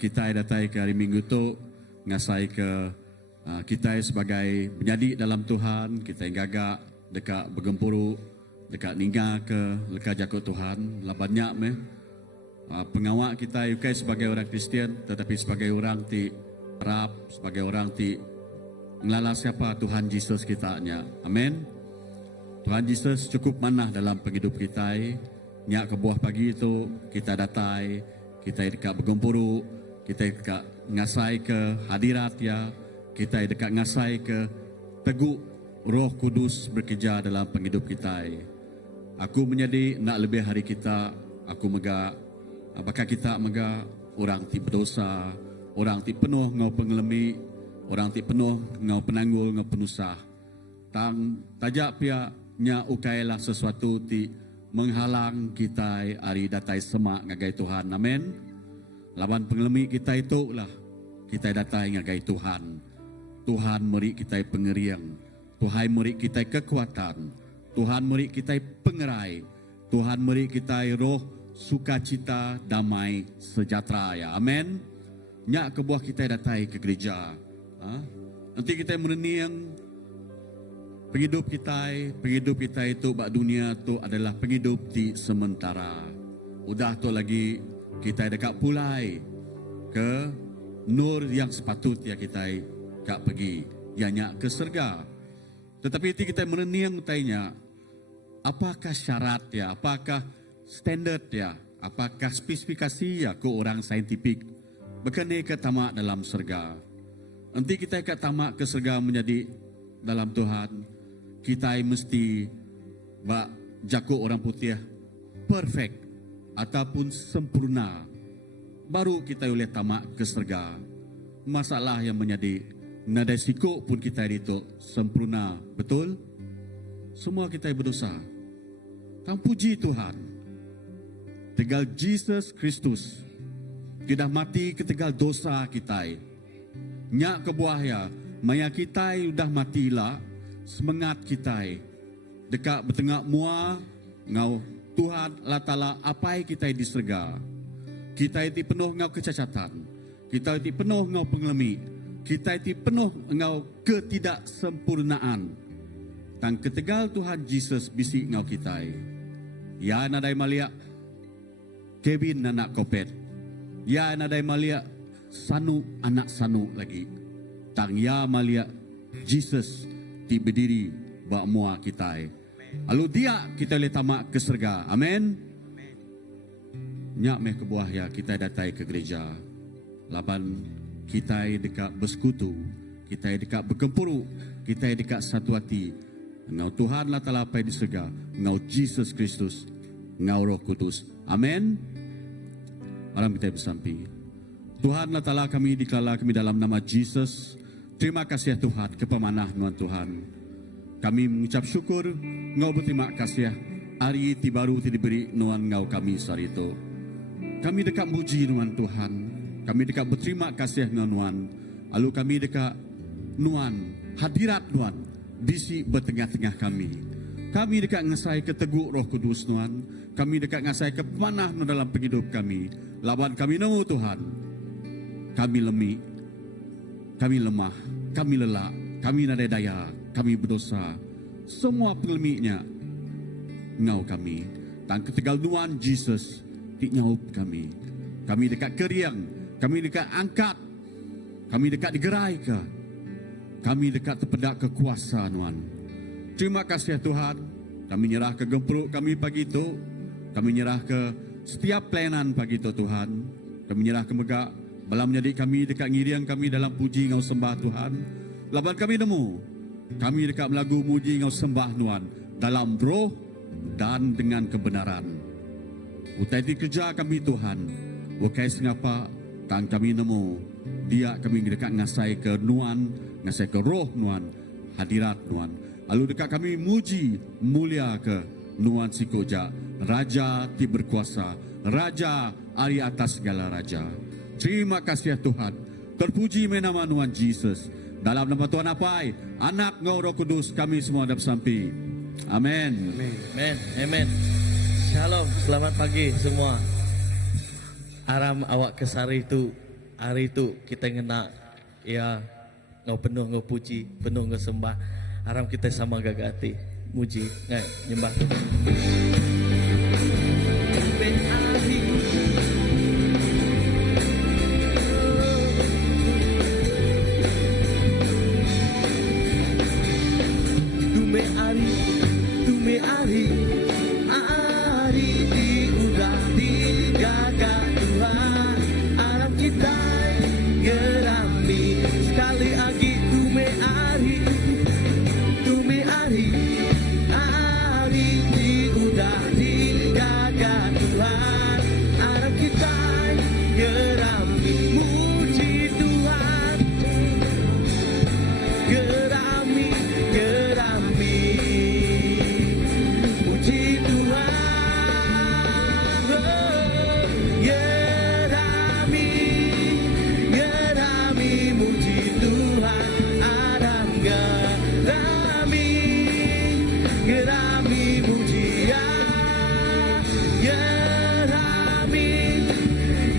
kita datai ke hari Minggu tu ngasai ke kita sebagai penyadik dalam Tuhan, kita yang gagak dekat bergempuru, dekat ninggal ke leka jakut Tuhan, lah banyak pengawak kita bukan sebagai orang Kristian, tetapi sebagai orang ti Arab, sebagai orang ti ngelala siapa Tuhan Yesus kita nya. Amin. Tuhan Yesus cukup manah dalam penghidup kita. Nyak ke buah pagi itu kita datai, kita dekat bergempuru, kita dekat ngasai ke hadirat ya, kita dekat ngasai ke teguk Roh Kudus bekerja dalam penghidup kita. Aku menjadi nak lebih hari kita, aku mega apakah kita mega orang ti berdosa, orang ti penuh ngau pengelemi, orang ti penuh ngau penanggul ngau penusah. Tang tajak pia nya ukailah sesuatu ti menghalang kita hari datai semak ngagai Tuhan. Amin. Lawan pengelemi kita itulah kita datai ngagai Tuhan. Tuhan meri kita pengeriang, Tuhan meri kita kekuatan, Tuhan meri kita pengerai, Tuhan meri kita roh sukacita, damai, sejahtera ya. Amin. Nyak ke buah kita datai ke gereja. Nanti kita merenung penghidup kita itu bak dunia tu adalah penghidup di sementara. Udah tu lagi kita dekat pulai ke nur yang sepatutnya kita kak pergi, ianya ke surga. Tetapi itu kita merenung tanya, apakah syarat ya, apakah standard ya, apakah spesifikasi ya ke orang saintifik berkenai ke tamak dalam surga. Nanti kita ke tamak ke surga menjadi dalam Tuhan, kita mesti bak jago orang putih perfect ataupun sempurna, baru kita boleh tamak ke surga. Masalah yang menjadi nada sikuk pun kita itu sempurna, betul? Semua kita berdosa. Tang puji Tuhan, tegal Jesus Kristus tidak mati ketegal dosa kita. Nyak kebuahnya maya kita sudah matilah, semangat kita dekat bertengah mua ngau Tuhan Allah Ta'ala apa kita di surga. Kita itu penuh ngau kecacatan, kita itu penuh ngau pengelemi, kita itu penuh ngau ketidaksempurnaan. Tang ketegal Tuhan Yesus bisi ngau kita. Ya nadai malia Kevin anak kopet, ya nadai malia Sanu anak Sanu lagi. Tang ya malia Jesus ti berdiri bak mua kita. Lalu dia kita boleh tamak ke surga. Amin. Nyak meh ke buah ya kita datai ke gereja. Laban kita dekat bersekutu, kita dekat bergempuru, kita dekat satu hati. Ngau Tuhan lah Ta'ala pai di surga, ngau Jesus Kristus, ngau Roh Kudus. Amin. Malam kita bersampi. Tuhan lah Ta'ala kami dikala kami dalam nama Jesus. Terima kasih Tuhan kepemanah Tuhan Tuhan. Kami mengucap syukur ngau berterima kasih hari ti baru ti diberi nuan ngau kami sari itu. Kami dekat muji nuan Tuhan. Kami dekat berterima kasih nuan. Lalu kami dekat nuan hadirat nuan bisi bertengah-tengah kami. Kami dekat ngasai keteguk Roh Kudus nuan. Kami dekat ngasai kepemanah nuan dalam penghidup kami. Lawan kami nemu Tuhan. Kami lemih, kami lemah, kami lelak, kami nadai daya, kami berdosa. Semua pengelemiknya ngau kami. Tang ketegal nuan Jesus tik nyaup kami. Kami dekat keriang, kami dekat angkat, kami dekat digerai ke, kami dekat terpedak kekuasaan nuan. Terima kasih Tuhan. Kami nyerah ke gemperuk kami pagi itu. Kami nyerah ke setiap pelayanan pagi itu Tuhan. Kami nyerah ke megak balam menjadi kami dekat ngiriang kami dalam puji ngau sembah Tuhan. Laban kami nemu, kami dekat melagu muji ngau sembah Tuhan dalam roh dan dengan kebenaran. Utai di kerja kami Tuhan, ukai sengapa tang kami nemu, dia kami dekat ngasai ke nuan, ngasai ke roh nuan, hadirat nuan. Lalu dekat kami muji mulia ke nuan sikoja, Raja ti berkuasa, Raja ari atas segala raja. Terima kasih Tuhan. Terpuji nama Tuhan Yesus. Dalam nama Tuhan Apai, Anak Ngau Roh Kudus, kami semua ada bersampi. Amin. Amin. Amin. Shalom. Selamat pagi semua. Aram awak kesari itu hari itu kita ngena ya ngau penuh ngau puji, penuh ngau sembah. Haram kita sama gagati muji ngai nyembah Tuhan. Tume ari di udah dijaga Tuhan. Alam kita gerami sekali lagi tume ari di udah dijaga Tuhan. Alam kita gerami muji Tuhan. Gerami muji Tuhan. Gerami muji Tuhan. Adam gerami muji ya.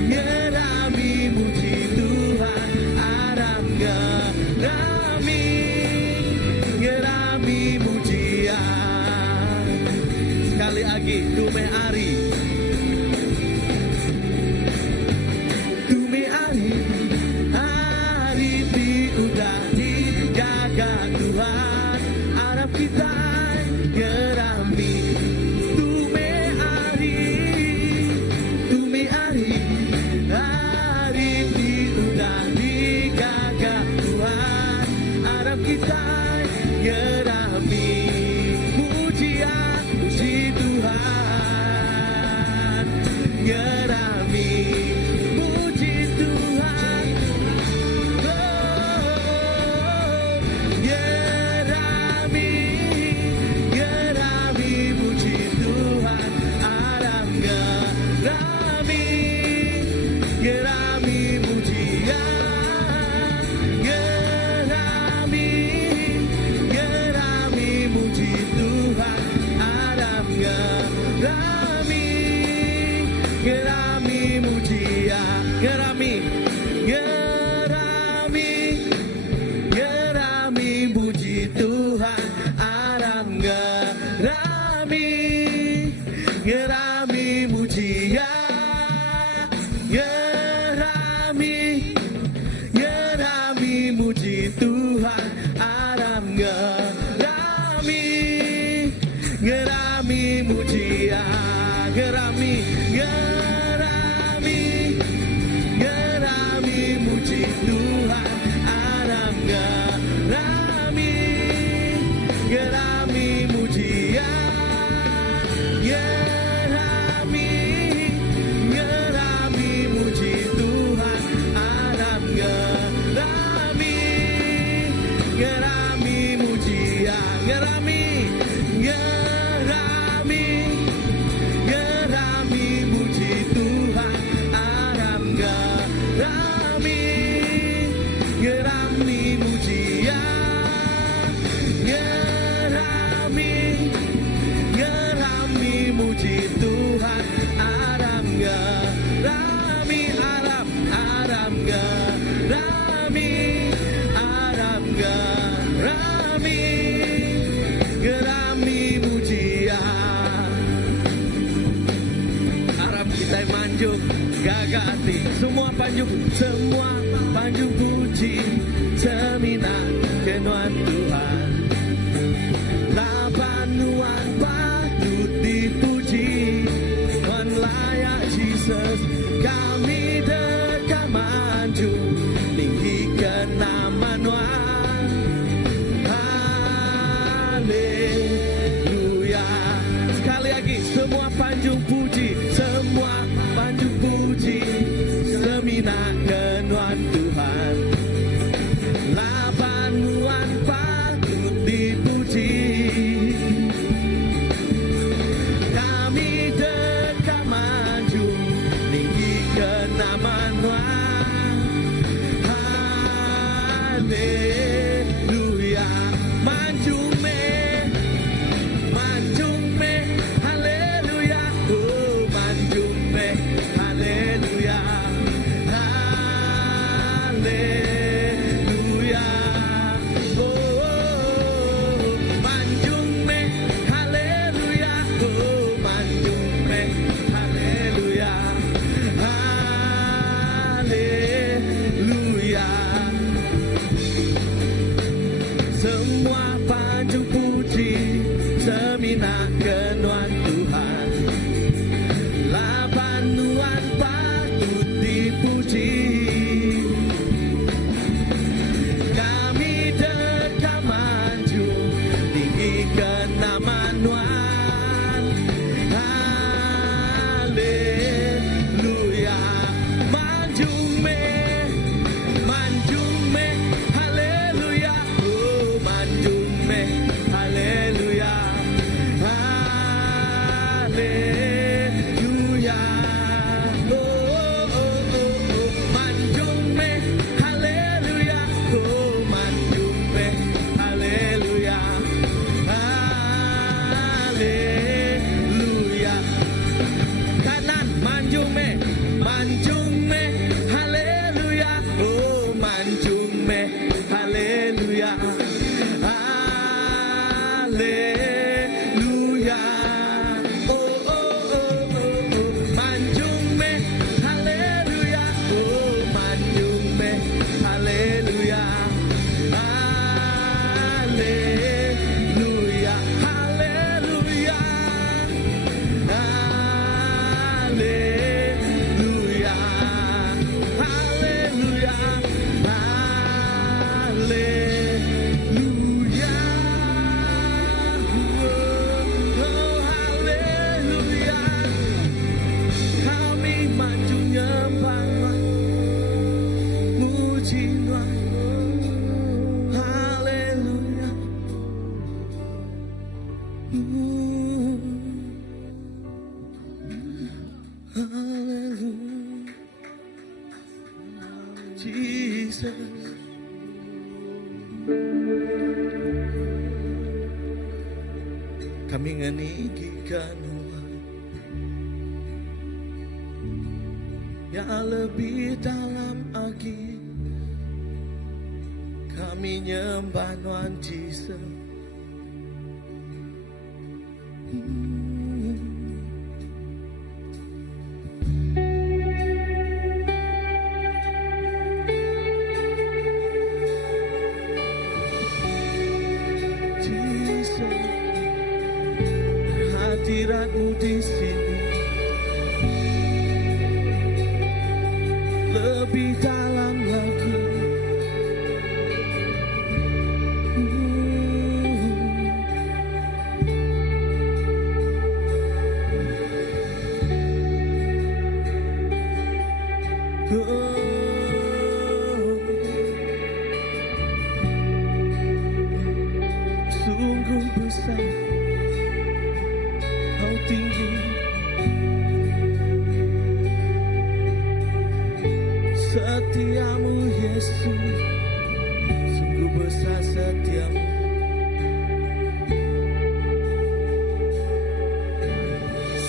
Gerami muji Tuhan. Adam gerami muji ya. Sekali lagi tume ari di udah dijaga Tuhan. Arab kita gerami tume ari di udah dijaga Tuhan. Arab kita gerami muji Tuhan. Gerami muji Tuhan. Gerami muji Tuhan. Adam gerami muji ya. Gerami muji Tuhan. Adam gerami muji ya. Gerami muji Tuhan. Adam gerami muji ya. Gerami muji Tuhan. Adam gerami muji ya. Gerami muji Tuhan. Adam gerami muji ya. Gerami muji Tuhan. Adam gerami muji ya. Gerami muji Tuhan. Adam gerami muji ya. Gerami muji Tuhan. Adam gerami muji ya. Arab kita manjuk gagati semua panjuk puji semina kenuan Tuhan. Lapanuan patut dipuji, Tuhan layak Jesus. Kami dekat maju tinggikan nama Tuhan. Haleluya. Sekali lagi semua panjung puji semina kenuan Tuhan. Lapanuan patut dipuji, kami dekat maju tinggikan nama Tuhan. Haleluya. Maju me, haleluya. Oh, maju me, haleluya. Manjung me, haleluya. Oh, manjung me, haleluya. Haleluya. Oh, oh, oh, oh, oh. Manjung me, haleluya. Oh, manjung me, haleluya. Haleluya, haleluya. Haleluya, haleluya, haleluya. Oh, haleluya. Kami maju nyembah, muji Tuhan. Haleluya. Hallelujah, Jesus. Kami meninggikan Tuhan yang lebih dalam lagi. Kami nyembah Tuhan Jesus. Hadiratmu di sini lebih dalam lagi. Sungguh besar Kau tinggi, setiamu Yesus, sungguh besar setiamu.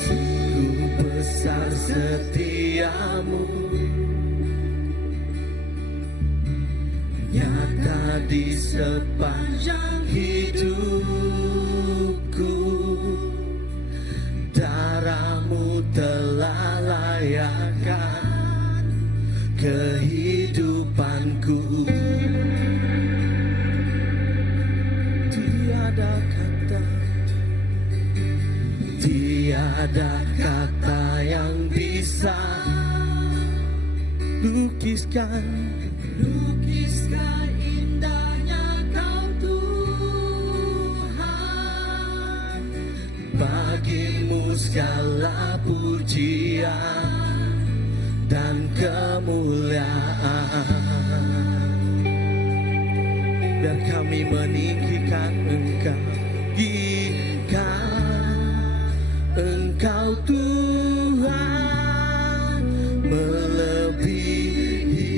Sungguh besar setiamu, nyata di sepanjang hidupku. Darahmu telah layakkan kehidupanku. Tiada kata yang bisa lukiskan indahnya Kau Tuhan. Bagimu segala pujian dan kemuliaan. Biar kami meninggikan Engkau, Engkau Tuhan, melebihi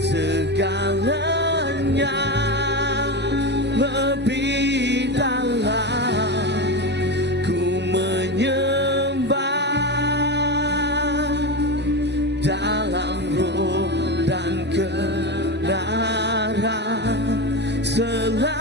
segalanya, lebih dalam ku menyembah dalam roh dan kebenaran selamanya.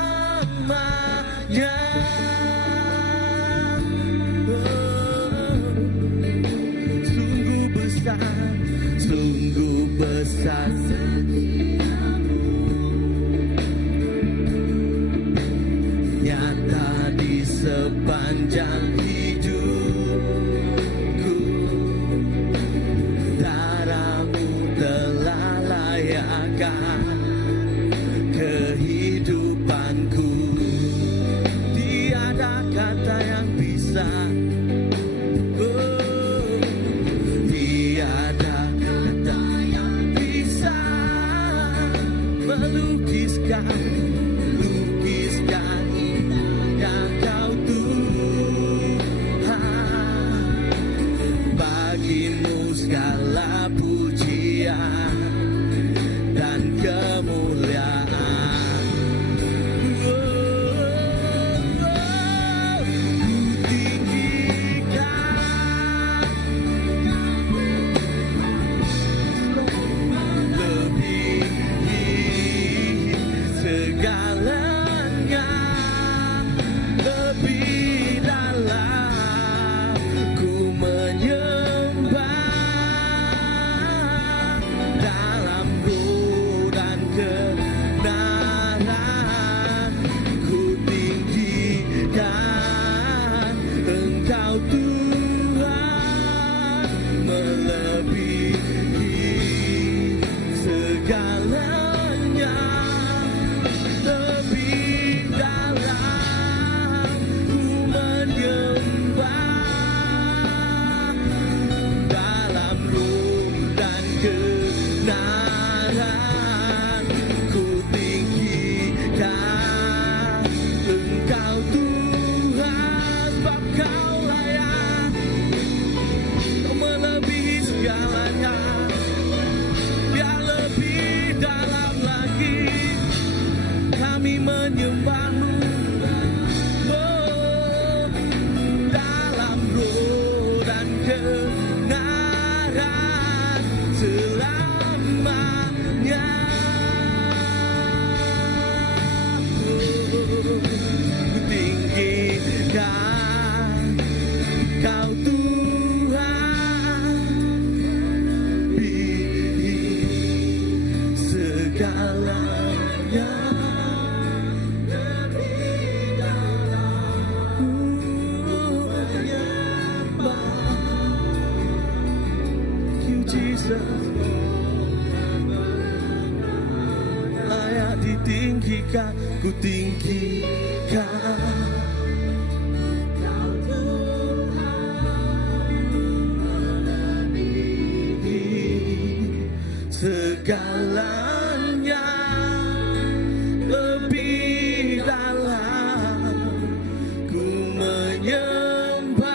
Sungguh besar setiamu, nyata di sepanjang hidupku. Darahmu telah layakkan kehidupanku. Tiada kata yang bisa, lukiskan indahnya Kau Tuhan. Bagimu segala pujian dan kemuliaan. Ku tinggikan segalanya lebih dalam ku menyembah dalam roh dan kebenaran ku tinggikan Engkau Tuhan sebab Kau layak Kau melebihi segalanya biar lebih dalam lagi kami menyembah-Mu oh, dalam roh dan kebenaran selamanya oh, tinggikan Kau Tuhan segalanya lebih dalam menyembah You Jesus layak ditinggikan ku tinggikan segalanya lebih dalam ku menyembah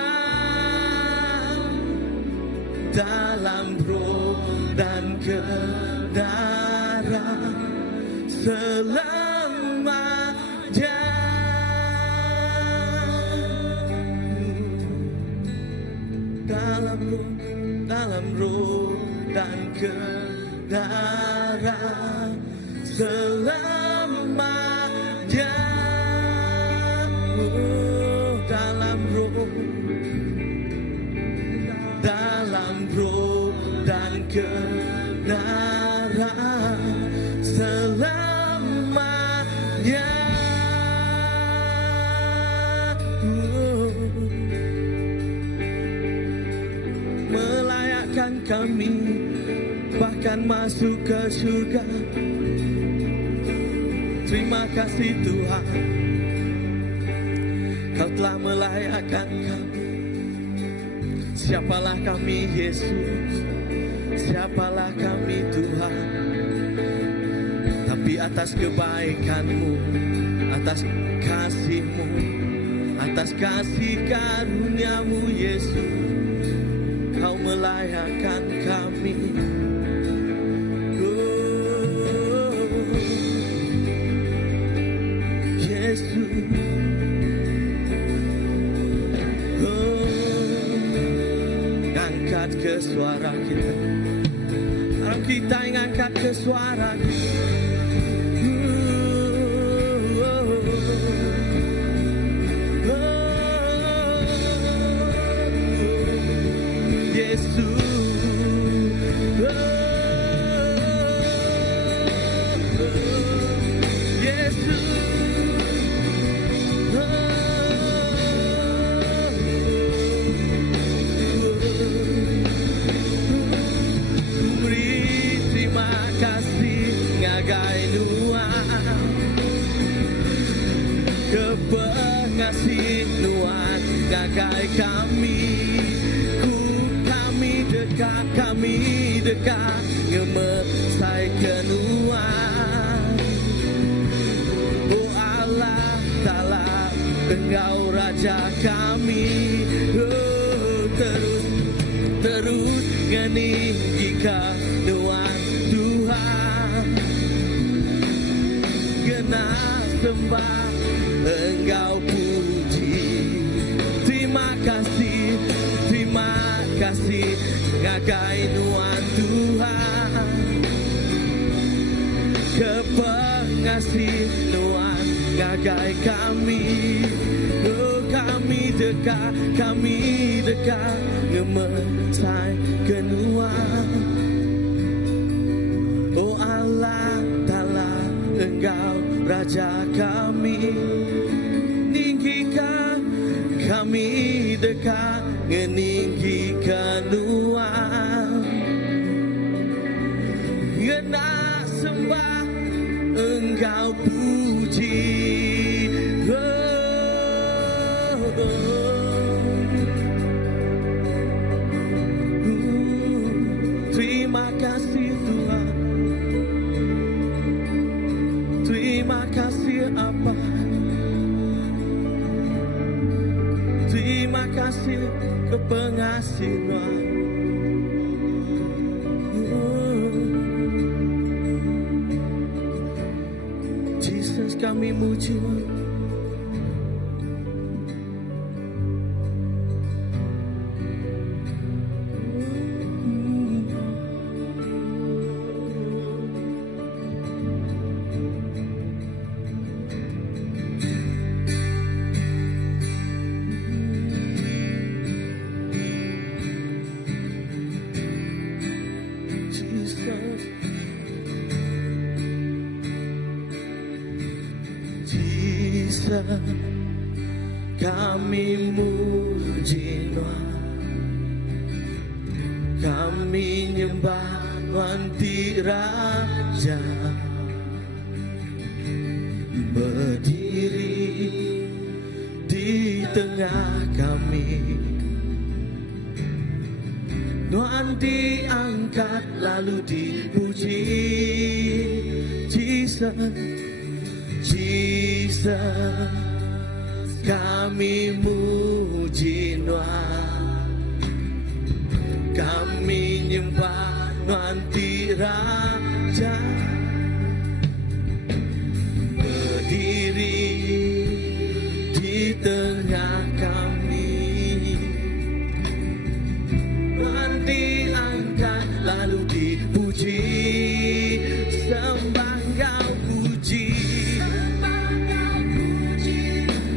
dalam roh dan kebenaran selamanya dalam roh dan kebenaran selamanya dalam roh dan kebenaran selamanya melayakkan kami bahkan masuk ke surga. Terima kasih Tuhan, Kau telah melayakkan kami. Siapalah kami Yesus, siapalah kami Tuhan, tapi atas kebaikan-Mu, atas kasih-Mu, atas kasih karunia-Mu Yesus, Kau melayakkan kami. Angkat ke suara kita, harap kita angkat ke suara kita. Yesus, Yesus. Kepengasih Tuhan ngagai kami, kami dekat ngemesai kenuan. Oh Allah Ta'ala, Engkau Raja kami, oh, terus ngeninggi kenuan Tuhan. Genah sembah Engkau puji, terima kasih ngagai nuan Tuhan. Kepengasih nuan ngagai kami, oh kami dekat ngemesai kenuan. Oh Allah Ta'ala, Engkau Raja kami, ninggikan kami dekat ngeninggikan nuan. Ngena kasih Jesus, kami muji Jesus. Jesus, kami muji kami nyembah Wanti Raja, berdiri di tengah kami. Tuhan diangkat lalu dipuji. Jesus, Jesus, kami muji kami nyembah Wanti Raja, berdiri di tengah kami. Tuhan diangkat lalu dipuji, sembah Kau puji,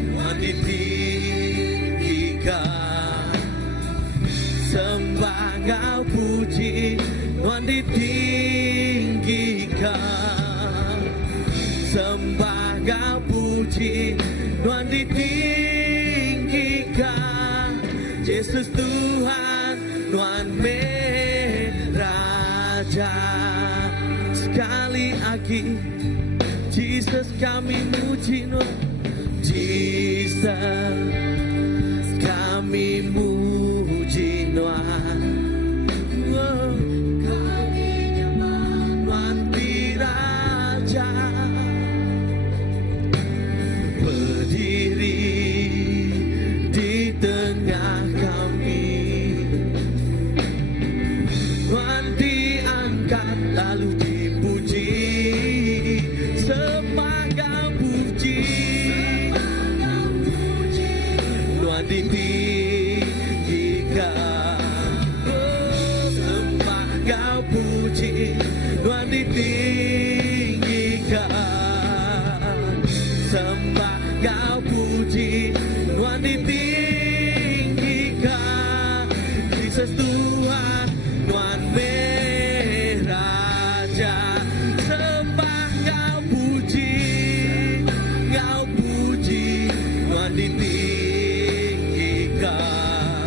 Tuhan ditinggikan, sembah Kau puji, Tuhan ditinggikan, sembah Kau puji, Tuhan ditinggikan. Yesus Tuhan, Tuhan Raja. Sekali lagi, Jesus kami muji Jesus, kami muji kami nyembah Wanti Raja, berdiri di tengah kami. Tuhan diangkat lalu dipuji, sembah Kau puji, Tuhan ditinggikan, sembah Kau puji, Tuhan ditinggikan, sembah Kau puji, Tuhan ditinggikan. Jesus Tuhan, Tuhan Raja, sembah Kau puji, Tuhan ditinggikan,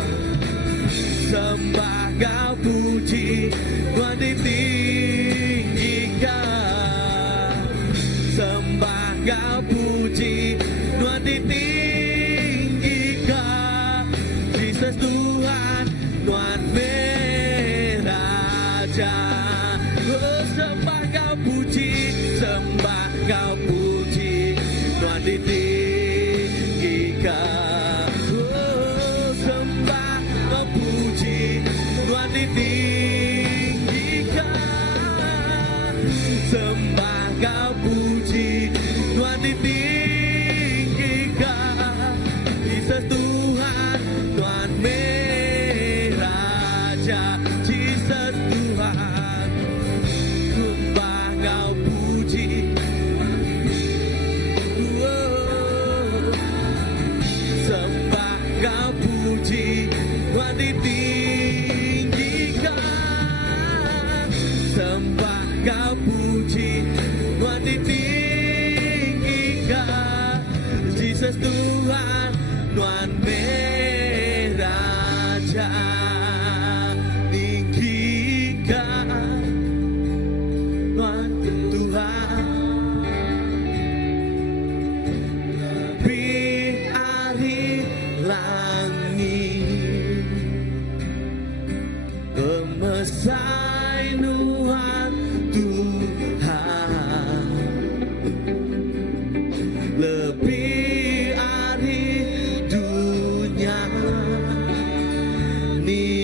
sembah Kau puji, Tuhan ditinggikan, sembah Kau puji, Tuhan ditinggikan. Jesus Tuhan, Tuhan Raja, oh, sembah Kau puji, sembah Kau puji, Tuhan ditinggikan, oh, sembah Kau puji, Tuhan ditinggikan, sembah Kau puji, Tuhan ditinggikan. Jesus Tuhan, Tuhan Raja, Jesus Tuhan, sembah Kau puji, sembah Kau puji, Tuhan ditinggikan, sembah Kau puji, Tuhan ditinggikan. Jesus Tuhan, Tuhan Raja, tinggikan Tuhan Tuhan, biari langit pemesai Tuhan Tuhan, lebih dari dunia ni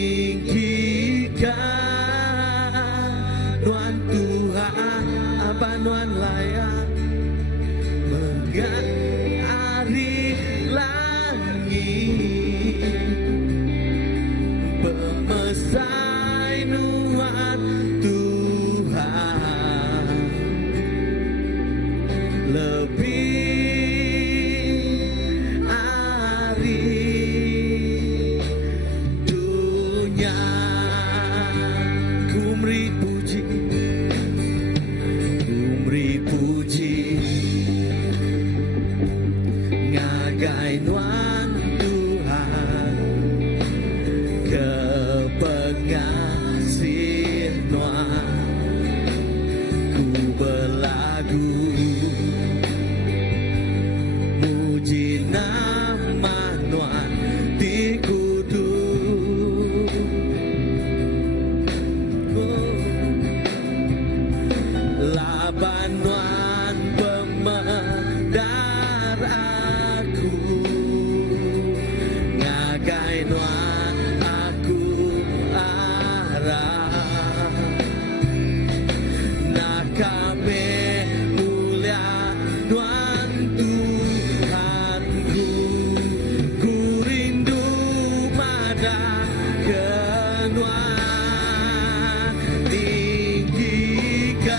tinggikan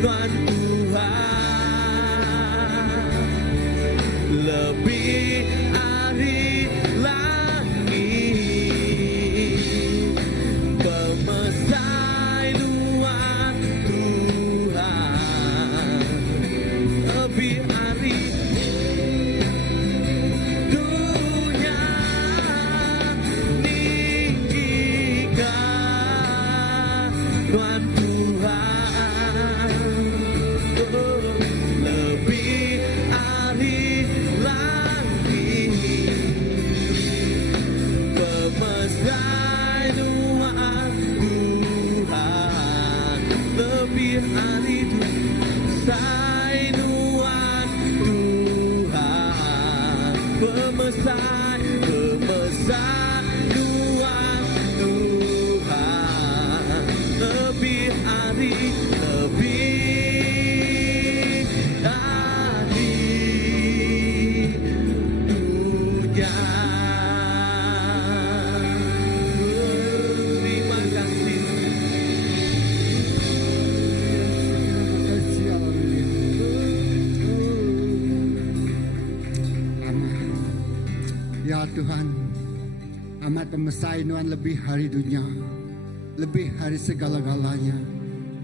Tuhan lebih dari langit, pemersai luar Tuhan, lebih dari dunia, tinggikan Tuhan Tuhan, lebih dari langit, pemersai luar Tuhan, lebih dari Tuhan, pemersai luar Tuhan, lebih dari dunia. Terima kasih. Ya Tuhan, amat pemersai Tuhan lebih hari dunia, lebih hari segala-galanya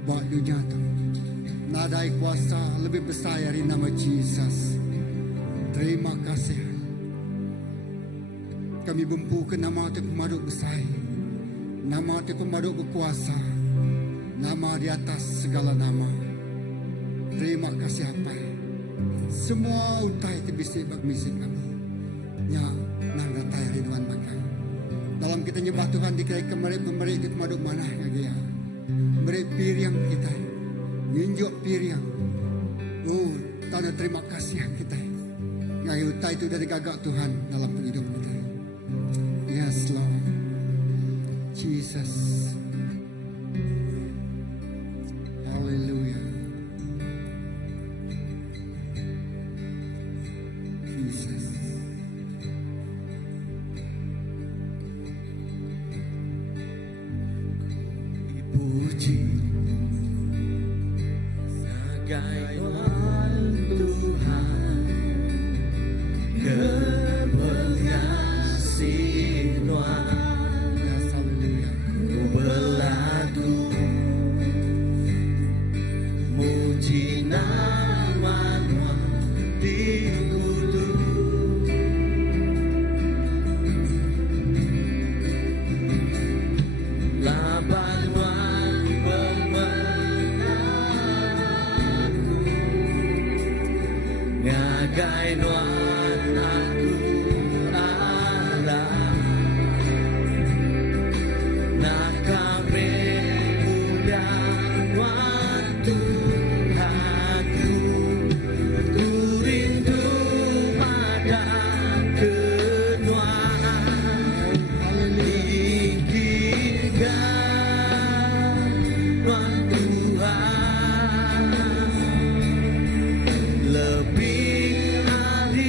buat dunia tu. Nadai kuasa lebih besar dari nama Yesus. Terima kasih. Kami bempukan nama tu pemaduk besar, nama tu pemaduk berkuasa, nama di atas segala nama. Terima kasih apa? Semua utai terbisik bagi kami. Ya, nang datai Ridwan makan. Dalam kita nyembah Tuhan dikira kemerik di pemaduk mana ya. Merik piriang kita. Ninjok piriang. Oh, tanda terima kasih kita. Yang utai itu dari gagak Tuhan dalam hidup kita. Yes, Lord. Jesus. Hallelujah. Jesus. Puji segala Tuhan, keberkasih Tuhan, Yes, hallelujah. ku berlaku muji nama Tuhan di kudus. Laban ngagai nuan aku arah nak kami mulia nuan Tuhanku, ku rindu pada kenuan tinggikan nuan Tuhan, lebih dari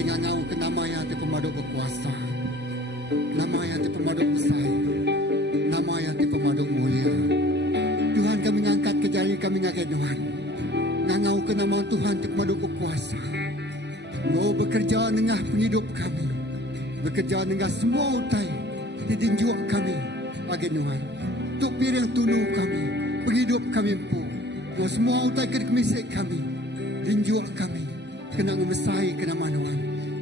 kita ngangau ke nama yang ti pemaduk berkuasa. Nama yang ti pemaduk besar. Nama yang ti pemaduk mulia. Tuhan, kami ngangkat ke jari kami ngakai Tuhan. Ngangau ke nama Tuhan ti pemaduk berkuasa. Mau bekerja dengan penghidup kami. Bekerja dengan semua utai di tinjuk kami bagi Tuhan. Tuk piring tunu kami, penghidup kami pun. Mau semua utai kemisik kami, tinjuk kami. Kena ngemesai kena manuan.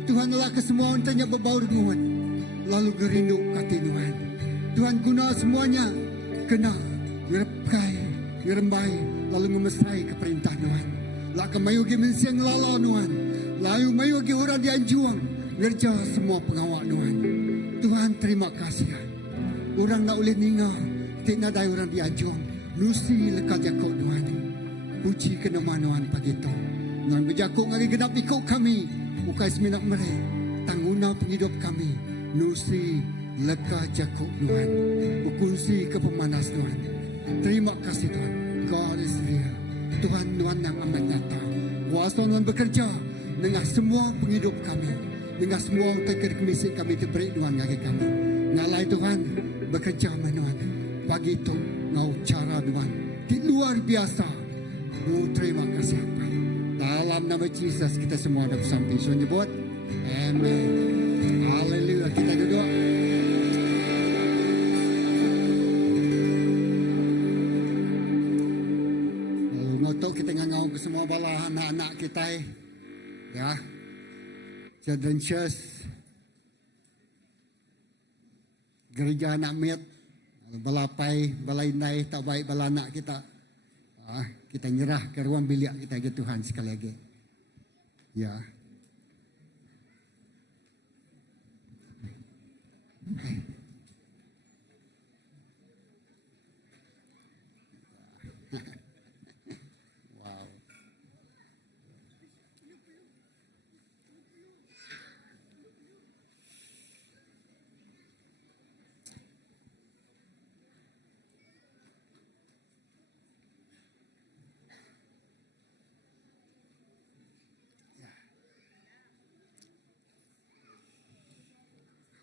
Tuhan adalah kesemua untainya berbau dengan lalu gerindu kati Tuhan. Tuhan guna semuanya kena ngerepai, ngerembai, lalu ngemesai ke perintah Tuhan. Lah kemayu gi mensiang lala Tuhan. Lalu mayu gi orang dianjuang ngerja semua pengawal Tuhan. Tuhan terima kasih. Orang nak boleh ninga, tidak ada orang dianjuang. Nusi lekat jakok Tuhan. Puji kena manuan pagi tu. Dengan berjakok ngari genap ikut kami. Bukai seminak mereka. Tangguna penghidup kami. Nusi lekat jakok Tuhan. Berkunci ke pemanas Tuhan. Terima kasih Tuhan. God is real. Tuhan yang amat nyata. Kuasa Tuhan bekerja dengan semua penghidup kami. Dengan semua tekad kemisik kami diberi Tuhan ngaki kami. Ngalai Tuhan bekerja Tuhan. Pagi itu ngau cara Tuhan. Di luar biasa. Terima kasih apa. Dalam nama Yesus kita semua ada bersampai. So nyebut. Amen. Haleluya. Kita duduk. Lalu ngotok kita ngangau ke semua bala anak-anak kita. Ya. Children Church. Gereja anak mit. Balapai, balainai tak baik bala anak kita. Kita nyerah ke ruang bilik kita ke Tuhan sekali lagi. Ya.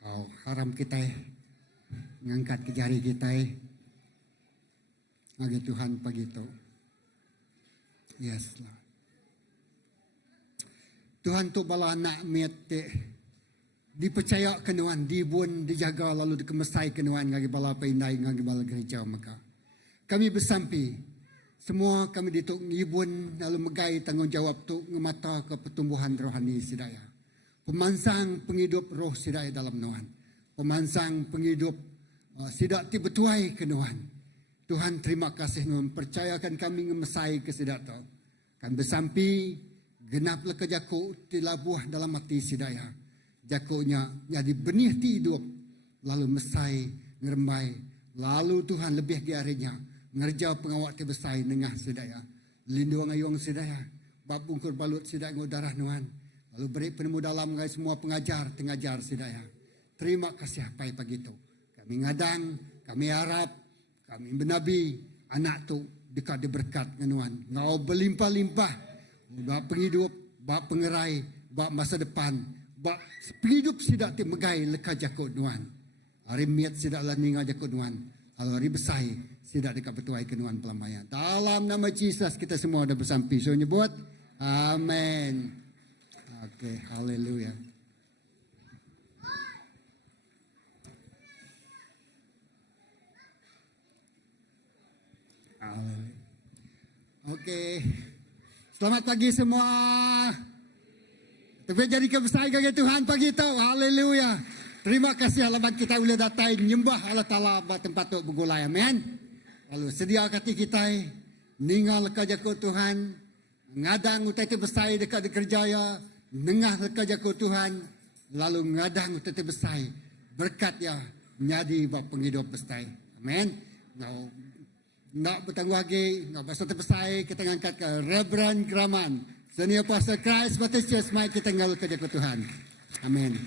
Wow. Haram kita ngangkat ke jari kita bagi Tuhan pagi itu. Yes Lord. Tuhan tu bala anak miat dipercaya kenuan, dibun, dijaga lalu dikemesai kenuan ngagi bala paindai ngagi bala gereja maka. Kami bersampi semua kami dituk ngibun lalu megai tanggungjawab tu ngemata ke pertumbuhan rohani sidaya. Pemansang penghidup roh sidaya dalam Tuhan. Pemansang penghidup sidak ti betuai ke Tuhan. Tuhan terima kasih Tuhan percayakan kami ngemesai ke sidak tu. Kan bersampi genap leka jakuk ti labuah dalam hati sidaya. Jakuknya jadi benih ti hidup lalu mesai ngerembai lalu Tuhan lebih giarinya ngerja pengawak ti besai nengah sidaya. Lindung ayong sidaya. Bab bungkur balut sidaya ngudarah Tuhan. Lalu beri penemu dalam guys semua pengajar tengajar sidaya. Terima kasih apa pagi itu. Kami ngadang, kami harap, kami benabi anak tu dekat diberkat dengan ngau berlimpah-limpah. Bak penghidup, bak pengerai, bak masa depan, bak penghidup sidak ti megai leka jakut Tuhan. Hari miat sidak laninga jakut Tuhan. Kalau hari besai sidak dekat betuai ke Tuhan pelambayan. Dalam nama Yesus kita semua ada bersampi. So nyebut amin. Oke, haleluya. Oke. Selamat pagi semua. Tapi jadi kebesar bagi Tuhan pagi itu. Haleluya. Terima kasih alamat kita boleh datang nyembah Allah Ta'ala buat tempat tu bergulai. Amin. Lalu sedia hati kita ninggal kerja Tuhan. Ngadang utai besar dekat di kerjaya. Nengah kerja Tuhan. Lalu ngadang utai besar. Berkat ya menjadi buat penghidup besar. Amin. Now, nak bertangguh lagi, nak bahasa terbesar, kita angkat ke Reverend Kraman. Senior Pastor Christ Baptist Church, mari kita tinggal kerja ke Tuhan. Amin.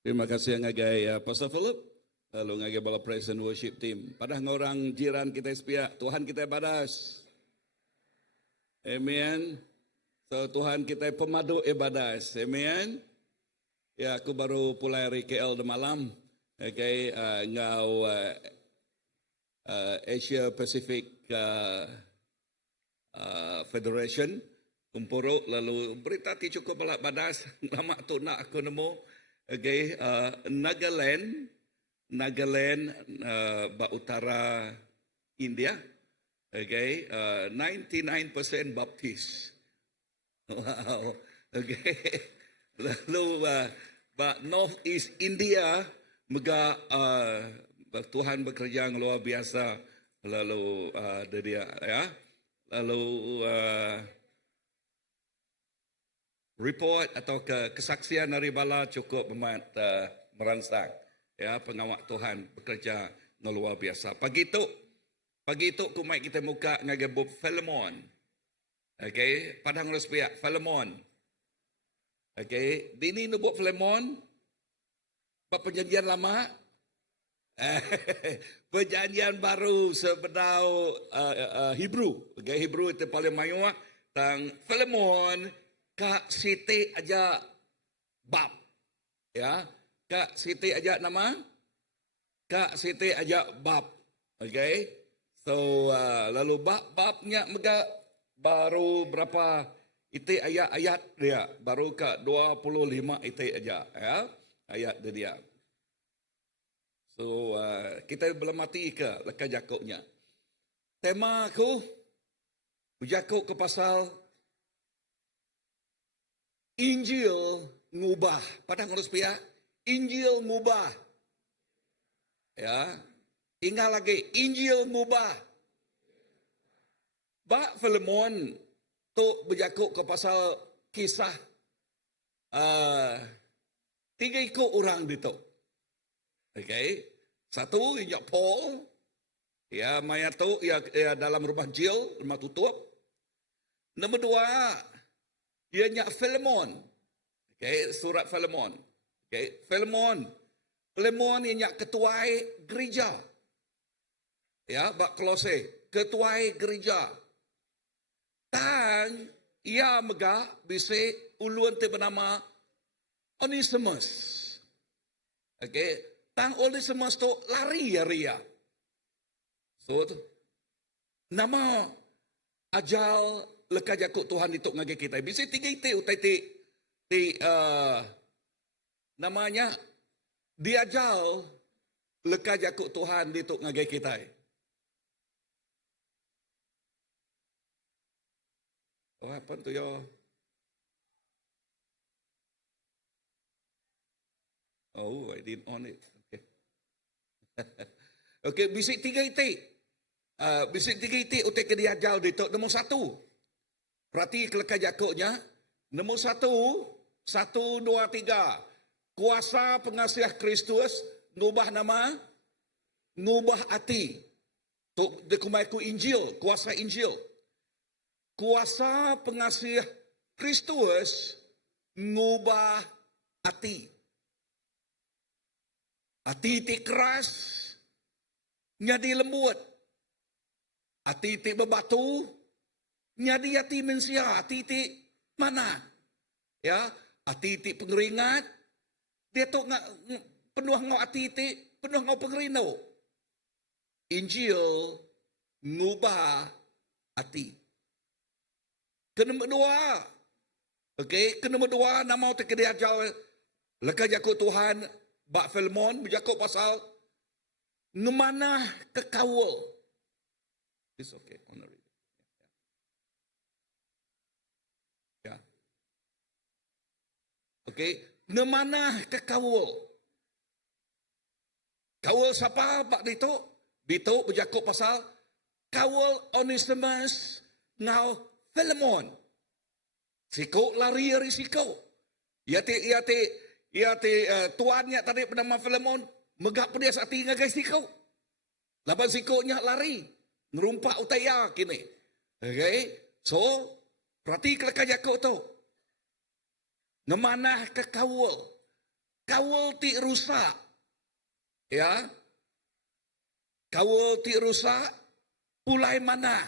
Terima kasih ngagai Pastor Philip. Lalu ngagai bala praise and worship team. Padahal orang jiran kita sepiak, Tuhan kita badas. Amen. So Tuhan kita pemadu ibadas. Amen. Ya aku baru pulai dari KL de malam. Okay, ngau Asia Pacific Federation kumpuro lalu berita ti cukup balak badas lama tu nak aku nemu. Okay, Nagaland ba utara India. Okay, 99% Baptist. Wow. Okay. Lalu ba North East India mega Tuhan bekerja yang luar biasa. Lalu dia ya. Lalu report atau kesaksian dari bala cukup amat merangsang. Ya, pengawak Tuhan bekerja yang luar biasa. Pagi itu kumai kita muka ngagai Bob Philemon. Okay, padang respiak Philemon. Okay, dini nu Bob Philemon. Perjanjian lama. Perjanjian baru sebedau Hebrew. Okay, Hebrew itu paling mayuak. Tang Philemon Kak Siti aja bab. Ya, Kak Siti aja nama. Kak Siti aja bab. Okay. So lalu babnya mega baru berapa itu ayat dia. Baru ke 25 itu aja ya. Ayat dia. So kita belum mati ke lekas Yakubnya. Tema aku Yakub ke pasal Injil ngubah. Padang harus pihak. Injil ngubah. Ya. Ingat lagi. Injil ngubah. Bak Philemon tu berjakuk ke pasal kisah 3 ikut orang itu. Okay. Satu, injak Paul. Ya, mayat tu ya dalam rumah jail, rumah tutup. Nombor 2, ianya Philemon. Okay, surat Philemon. Okay, Philemon ianya ketuai gereja. Ya, bak Kolose, ketuai gereja. Dan ia megah bisa ulun tu bernama Onesimus. Okay, tang Onesimus tu lari ya ria. So nama ajal lekas jakut Tuhan itu ngage kita. Bisa 3 itu utai namanya diajal lekas jakut Tuhan itu ngage kita. Oh, apa tu yo? Oh, I didn't on it. Okay. Okay, bisa 3 itu. Bisa 3 itu utai ke diajal itu. Nombor 1. Berarti kelekah Yakubnya. Nombor 1, 1, 2, 3. Kuasa pengasiah Kristus, ngubah nama, ngubah hati. Tuk dekumaiku Injil, kuasa Injil. Kuasa pengasiah Kristus, ngubah hati. Hati ti keras, jadi lembut. Hati ti berbatu, nyadi hati mensia, hati ti mana? Ya, hati ti pengeringat, dia tu penuh ngau hati ti, penuh ngau pengerino. Injil ngubah hati. Ke-2. Okey, ke-2 nama tu dia ajar lekas jakut Tuhan bak Philemon berjakut pasal ngemanah kekawul. It's okay, honor it. Ya. Okey, ngemanah kekawul. Kawul siapa bak itu? Itu berjakut pasal kawul Onesimus ngau Philemon. Siko lari risiko. Ya tuannya tadi bernama Philemon megak pedas hati ngagai siko. Laban sikonya lari ngerumpak utaya kini. Okay? So, perhati kelekah Yakub tu. Ngemanah kekawul. kawal ti rusak. Ya. Kawal ti rusak, pulai mana?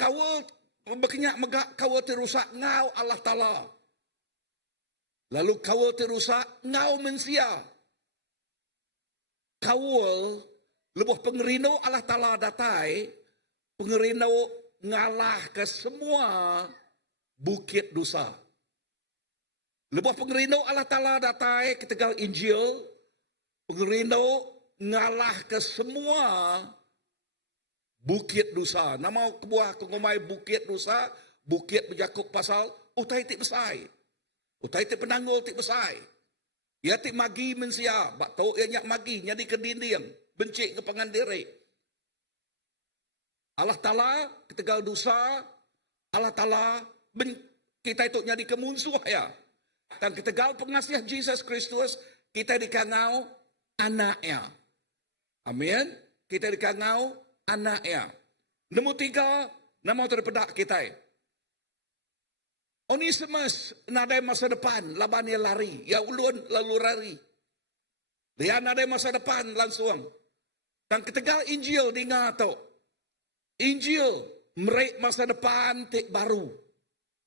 Kawal berkenyak megak kawal ti rusak ngau Allah Ta'ala. Lalu kawal ti rusak ngau manusia. Kawal lebuh pengerino Allah Ta'ala datai, pengerino ngalah ke semua bukit dosa. Lebuh pengerino Allah Ta'ala datai ketegal Injil, pengerino ngalah ke semua bukit dosa. Nama kebuah kengumai bukit dosa, bukit berjakuk pasal, utai tik besai. Utai tik penanggul tik besai. Ya tik magi mensia, bak tau ia nyak magi, nyadi ke dinding, bencik ke pengandiri. Allah Ta'ala ketegal dosa, Allah Ta'ala kita itu nyadi ke musuh ya. Dan ketegal pengasiah Jesus Kristus, kita dikangau anaknya. Amin. Kita dikangau anaknya. Nombor 3, nama terpedak kita. Onesimus nadai masa depan, laban dia lari. Ya ulun lalu lari. Dia nadai masa depan langsung. Dan ketegal Injil dengar tu. Injil merik masa depan tik baru.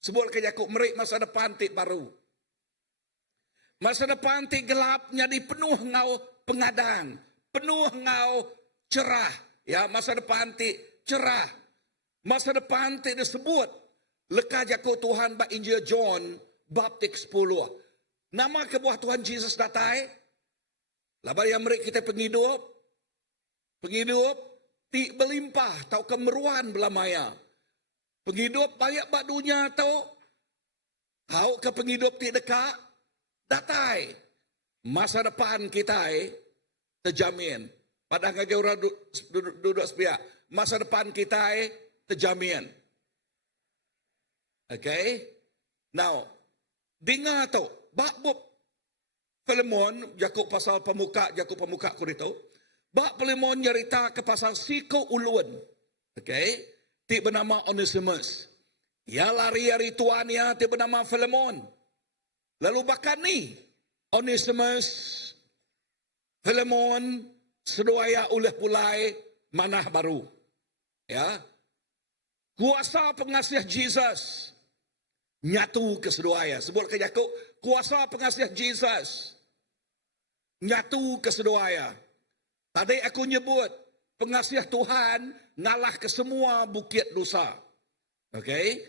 Sebut ke Yakub merik masa depan tik baru. Masa depan tik gelap jadi penuh ngau pengadang. Penuh ngau cerah. Ya, masa depan tik cerah. Masa depan tik disebut. Leka jaku Tuhan bak Injil John bab tik 10. Nama kebuah Tuhan Jesus datai. Labar yang merik kita penghidup. Penghidup tik berlimpah. Tau kemeruan belamaya. Penghidup banyak bak dunia tau. Kau ke penghidup tik dekat. Datai. Masa depan kita terjamin. Padahal ngagai orang duduk sepiak. Masa depan kita terjamin. Okay. Now, dengar tu. Bak bub Filemon, Yakub pasal pemuka, Yakub pemuka kurito. Bak Filemon nyerita ke pasal siko ulun. Okay. Ti bernama Onesimus. Ya lari dari tuannya ti bernama Filemon. Lalu bahkan ni Onesimus, Filemon, seduaya oleh pulai manah baru. Ya. Kuasa pengasiah Jesus nyatu ke seduaya. Sebut ke Yakub, kuasa pengasiah Jesus nyatu ke seduaya. Tadi aku nyebut pengasiah Tuhan ngalah ke semua bukit dosa. Okay.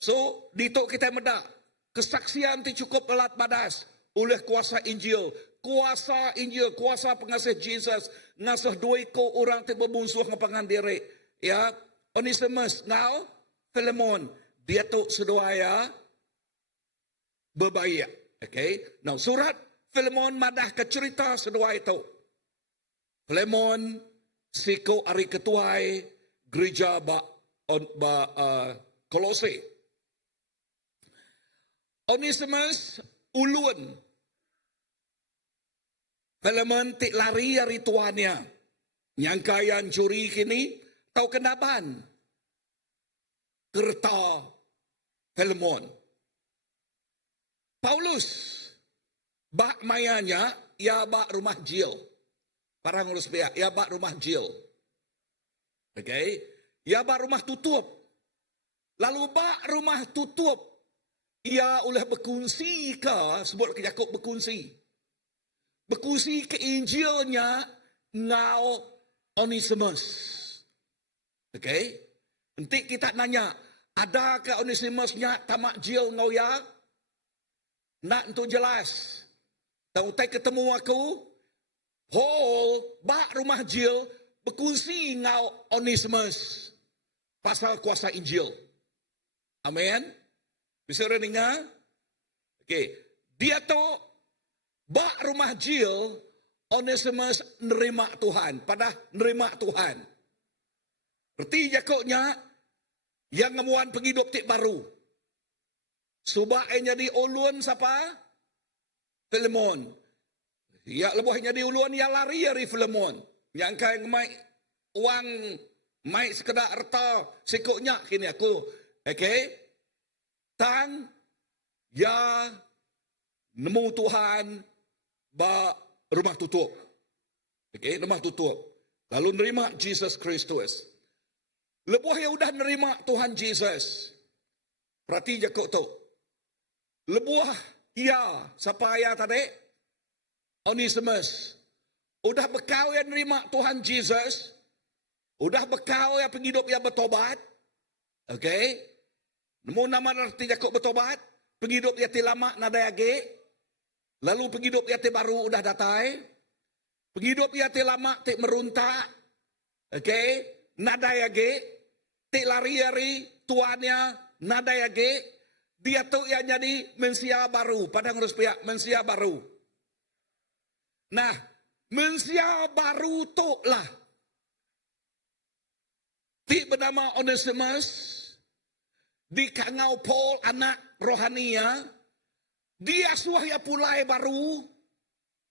So, ditok kita medak. Kesaksian ti cukup alat badas oleh kuasa Injil. Kuasa Injil, kuasa pengasiah Jesus. Ngasah 2 orang ti berbungsuh ngapangan diri. Ya, Onesimus, now, Filemon. Dia tu seduaya berbahaya. Okay. Now, surat Filemon madah ke cerita seduaya itu. Filemon, siko ari ketuai gereja Kolose. Onesimus ulun. Filemon tik lari dari tuannya. Nyangka yang curi kini tahu kenaban. Kerta Filemon. Paulus bak mayanya ya bak rumah Jil. Para ngurus pihak ya bak rumah Jil. Okay. Ya bak rumah tutup. Lalu bak rumah tutup. Ia oleh berkongsi ke, sebut ke Yakub berkongsi. Berkongsi ke Injilnya ngau Onesimus. Okay. Nanti kita nanya, ada ke Onesimusnya tamak Jil ngau ya? Nak untuk jelas. Dan utai ketemu aku, Paul, bak rumah Jil, berkongsi ngau Onesimus. Pasal kuasa Injil. Amin. Bisa orang dengar? Okay. Dia tu bak rumah Jil, Onesimus nerima Tuhan. Pada nerima Tuhan. Berarti Yakubnya yang ngemuan penghidup tik baru. Subak jadi ulun siapa? Filemon. Ya lebuhnya di ulun ya lari dari Filemon. Yang kaya mai uang mai sekedar harta sikuknya kini aku. Okay. Tang ya nemu Tuhan ba rumah tutup. Okey, rumah tutup. Lalu nerima Jesus Kristus. Lebuh yang udah nerima Tuhan Jesus. Perhati je kau tu. Lebuh ya, siapa ya tadi? Onesimus. Udah bekau yang nerima Tuhan Jesus. Udah bekau yang penghidup yang bertobat. Okey. Nemu nama arti Jakob bertobat. Penghidup yang lama nada age. Lalu penghidup yang baru udah datai. Penghidup yang lama tik meruntak. Okey. Nada age. Tik lari-lari tuannya nada age. Dia tu yang jadi manusia baru. Padang harus pihak manusia baru. Nah, manusia baru tu lah. Ti bernama Onesimus. Di kangau Paul anak rohania. Dia suahya pulai baru.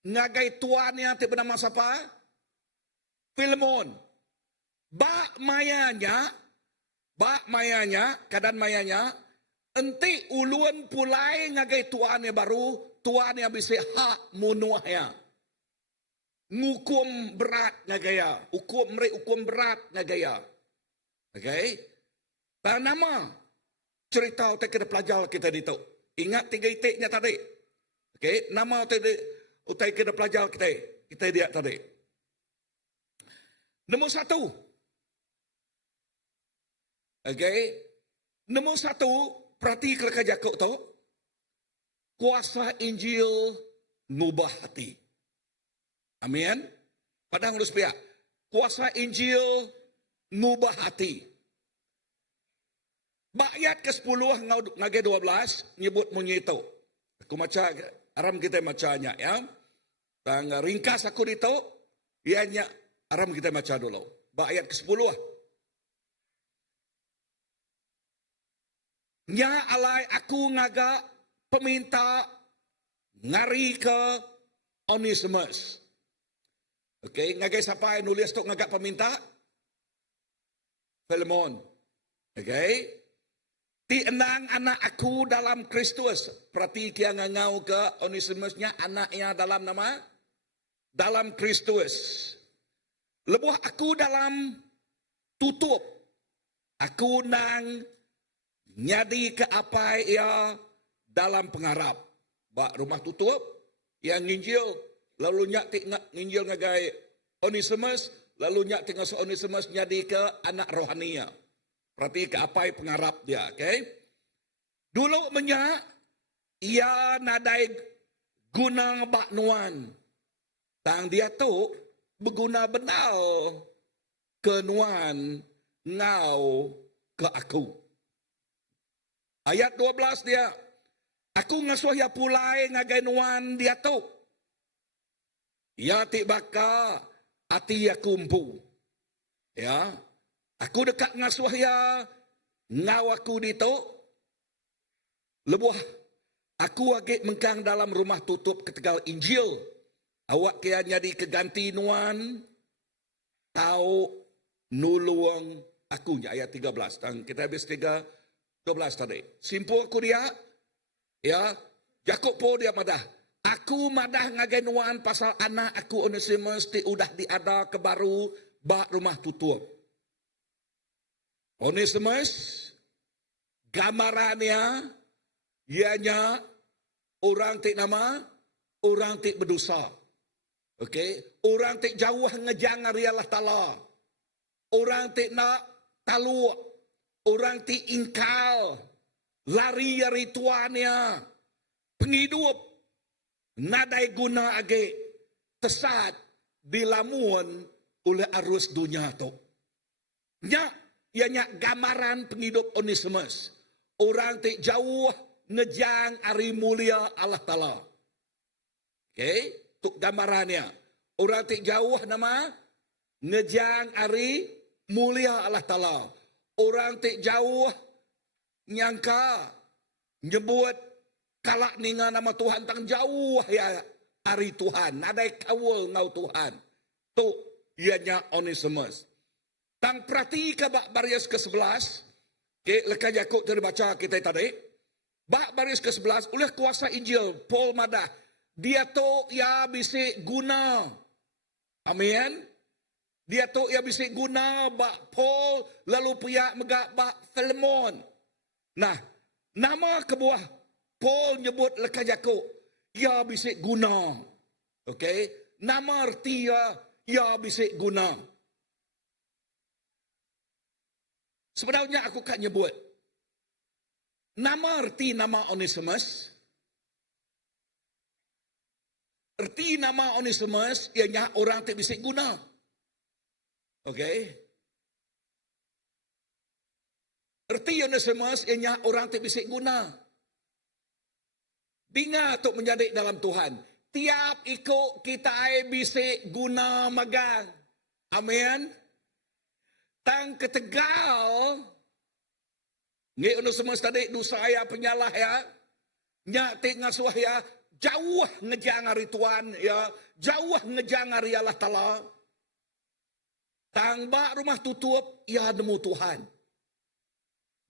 Ngagai tuannya ti bernama siapa? Filemon. Bak mayanya. Keadaan mayanya. Enti ulun pulai ngagai tuannya baru. Tuannya bisa hak munuahnya. Ngukum berat ngagaya. Hukum berat ngagaya. Okey. Dan nama cerita utai kena pelajar kita di tu. Ingat 3 itiknya tadi. Okey, nama utai kena pelajar kita dia tadi. Nombor 1. Okey. Nombor 1, perhati kelakar Jakob tu. Kuasa Injil ngubah hati. Amin. Padang harus pihak. Kuasa Injil ngubah hati. Ayat ke-10 ngagai 12 nyebut bunyi itu. Aku baca aram kita bacanya ya. Tang ringkas aku itu ianya aram kita baca dulu. Ayat ke-10. Nya alai aku ngaga peminta ngari ke Onesimus. Okey, ngagai siapa yang nulis tu ngagak peminta? Filemon. Okey. Ti enang anak aku dalam Kristus. Perhati kia ngangau ke Onesimusnya anaknya dalam nama? Dalam Kristus. Lebuh aku dalam tutup. Aku nang nyadi ke apa ia dalam pengharap. Bak rumah tutup yang nginjil. Lalu nyak nginjil ngagai Onesimus. Lalu nyak tinggal Onesimus nyadi ke anak rohania. Berarti ke apa pengharap dia. Okay? Dulu menyak. Ia nadai guna bak nuan. Tang dia tu berguna benar ke nuan ngau ke aku. Ayat 12 dia. Aku ngasuh ya pulai ngagai nuan dia tu. Ya ti baka ati ya kumpu. Ya. Aku dekat ngasuh ya ngau aku dito. Lebuh. Aku agak mengkang dalam rumah tutup ketegal Injil. Awak kia jadi keganti nuan. Tahu nuluang aku. Ayat 13. Dan kita habis 12 tadi. Simpul aku dia. Ya. Jakob po dia madah. Aku madah ngagai nuan pasal anak aku Onesimus ti udah diada ke baru bak rumah tutup. Onesimus gambarannya ianya orang ti nama orang ti berdosa. Okey, orang ti jauh ngejang dari Allah Taala. Orang ti nak talu, orang ti ingkal, lari dari tuannya. Penghidup nadai guna age tesat dilamun oleh arus dunia tu. Ianya gambaran penghidup Onesimus. Orang ti jauh ngejang ari mulia Allah Ta'ala. Okay? Itu gambarannya. Orang ti jauh nama ngejang ari mulia Allah Ta'ala. Orang ti jauh nyangka nyebut kalak ninga nama Tuhan tang jauh ya ari Tuhan. Nadai kawal ngau Tuhan. Tu ianya Onesimus. Tang perhati ke bak baris ke-11. Okay, lekas Yakub terbaca kita tadi. Bak baris ke-11, oleh kuasa Injil, Paul madah, dia tu ya bisik guna. Amin. Dia tu ya bisik guna bak Paul, lalu pihak megak bak Philemon. Nah, nama kebuah Paul nyebut leka Yakub, ya bisik guna. Okey, nama arti ya bisik guna. Sebenarnya aku kan nyebut nama arti nama Onesimus. Arti nama Onesimus ianya orang tak bisik guna. Okey. Arti Onesimus ianya orang tak bisik guna. Binga untuk menjadi dalam Tuhan. Tiap ikut kita bisik guna magang. Amin. Tang ketegal. Ngi Onesimus tadi dosa ya penyalah ya. Nyak tik ngasuh ya. Jauh ngejang hari Tuhan ya. Jauh ngejang hari Allah Ta'ala. Tang bak rumah tutup ya nemu Tuhan.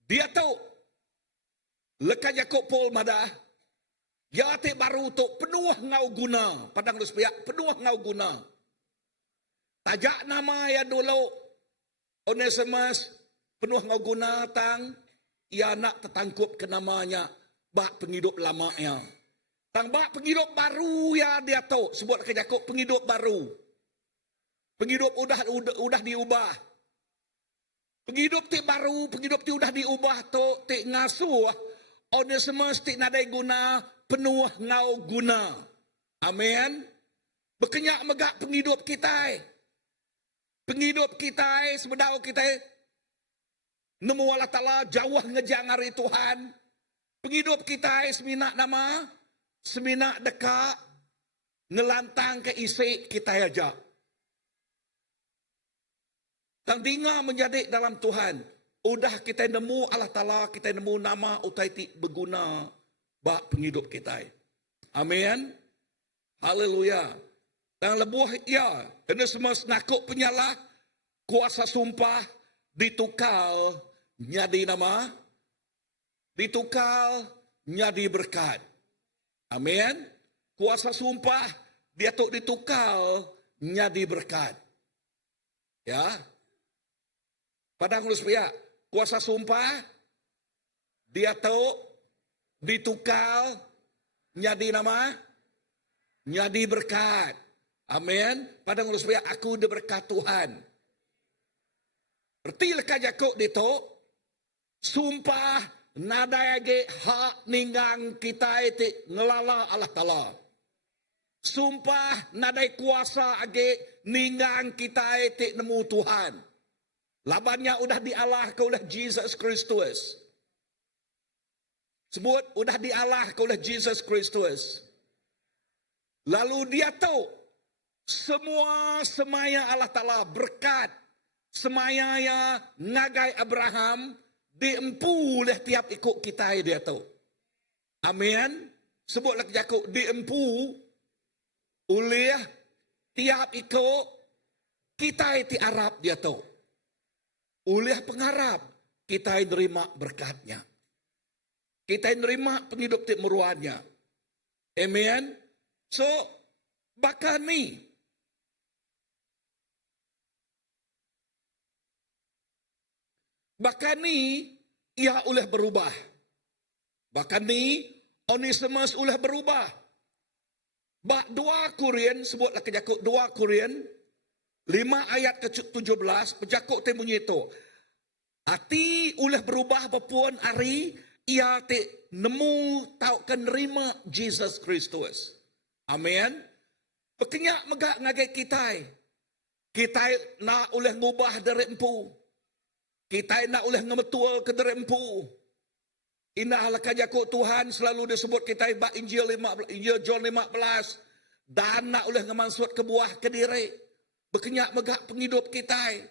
Dia tahu. Leka Yakub Paul madah. Ya te baru tu penuh ngau guna. Padang lu sepiak penuh ngau guna. Tajak nama ya dulu. Onesimus penuh ngau guna tang. Ya nak tertangkup ke namanya. Bak penghidup lama ya. Tang bak penghidup baru ya dia tahu. Sebut ke Yakub penghidup baru. Penghidup udah diubah. Penghidup ti baru, penghidup ti udah diubah tu ti ngasuh. Onesimus ti nadai guna, penuh ngau guna. Amin. Berkenyak megak penghidup kita. Penghidup kita, sebedau kita. Nemu Allah Ta'ala jauh ngejang hari Tuhan. Penghidup kita seminak nama. Seminak dekat. Ngelantang ke isi kita aja. Tang dinga menjadi dalam Tuhan. Udah kita nemu Allah Ta'ala, kita nemu nama utai ti berguna bak penghidup kita. Amin. Haleluya. Dan lebuh ya, kena semua nakuk penyalah, kuasa sumpah, ditukal, nyadi nama, ditukal, nyadi berkat. Amin. Kuasa sumpah, dia tu ditukal, nyadi berkat. Ya. Padang lu sepia, kuasa sumpah, dia tahu, ditukal, nyadi nama, nyadi berkat. Amin. Padang lu sepia, aku udah berkat Tuhan. Berarti leka Yakub itu, sumpah, nada age hak ninggang kita itu ngelala Allah Ta'ala. Sumpah, nadai kuasa age ninggang kita itu nemu Tuhan. Labannya udah dialah ke oleh Jesus Kristus. Sebut, udah dialah ke oleh Jesus Kristus. Lalu dia tahu, semua semaya Allah Ta'ala berkat, semaya yang ngagai Abraham, diempu oleh tiap ikut kita dia tahu. Amin. Sebutlah Yakub, diempu oleh tiap ikut kita di Arab dia tahu. Oleh pengharap, kita menerima berkatnya. Kita menerima penghidup meruannya. Amen. So, bahkan ni, ia oleh berubah. Bahkan ni, Onesimus oleh berubah. Bak 2 Korin, sebutlah ke Yakub 2 Korin, 5 ayat ke-17, Yakub te bunyi itu. Hati oleh berubah apapun hari, ia te nemu tau kan nerima Jesus Kristus. Amin. Berkenyak megak ngagai kita. Kita nak oleh ngubah dari empu. Kita nak oleh ngemetul ke dari empu. Indah lakan Yakub Tuhan selalu disebut kita bak Injil John 15. Dan nak oleh ngemansut ke buah ke diri. Berkenyak megak penghidup kita.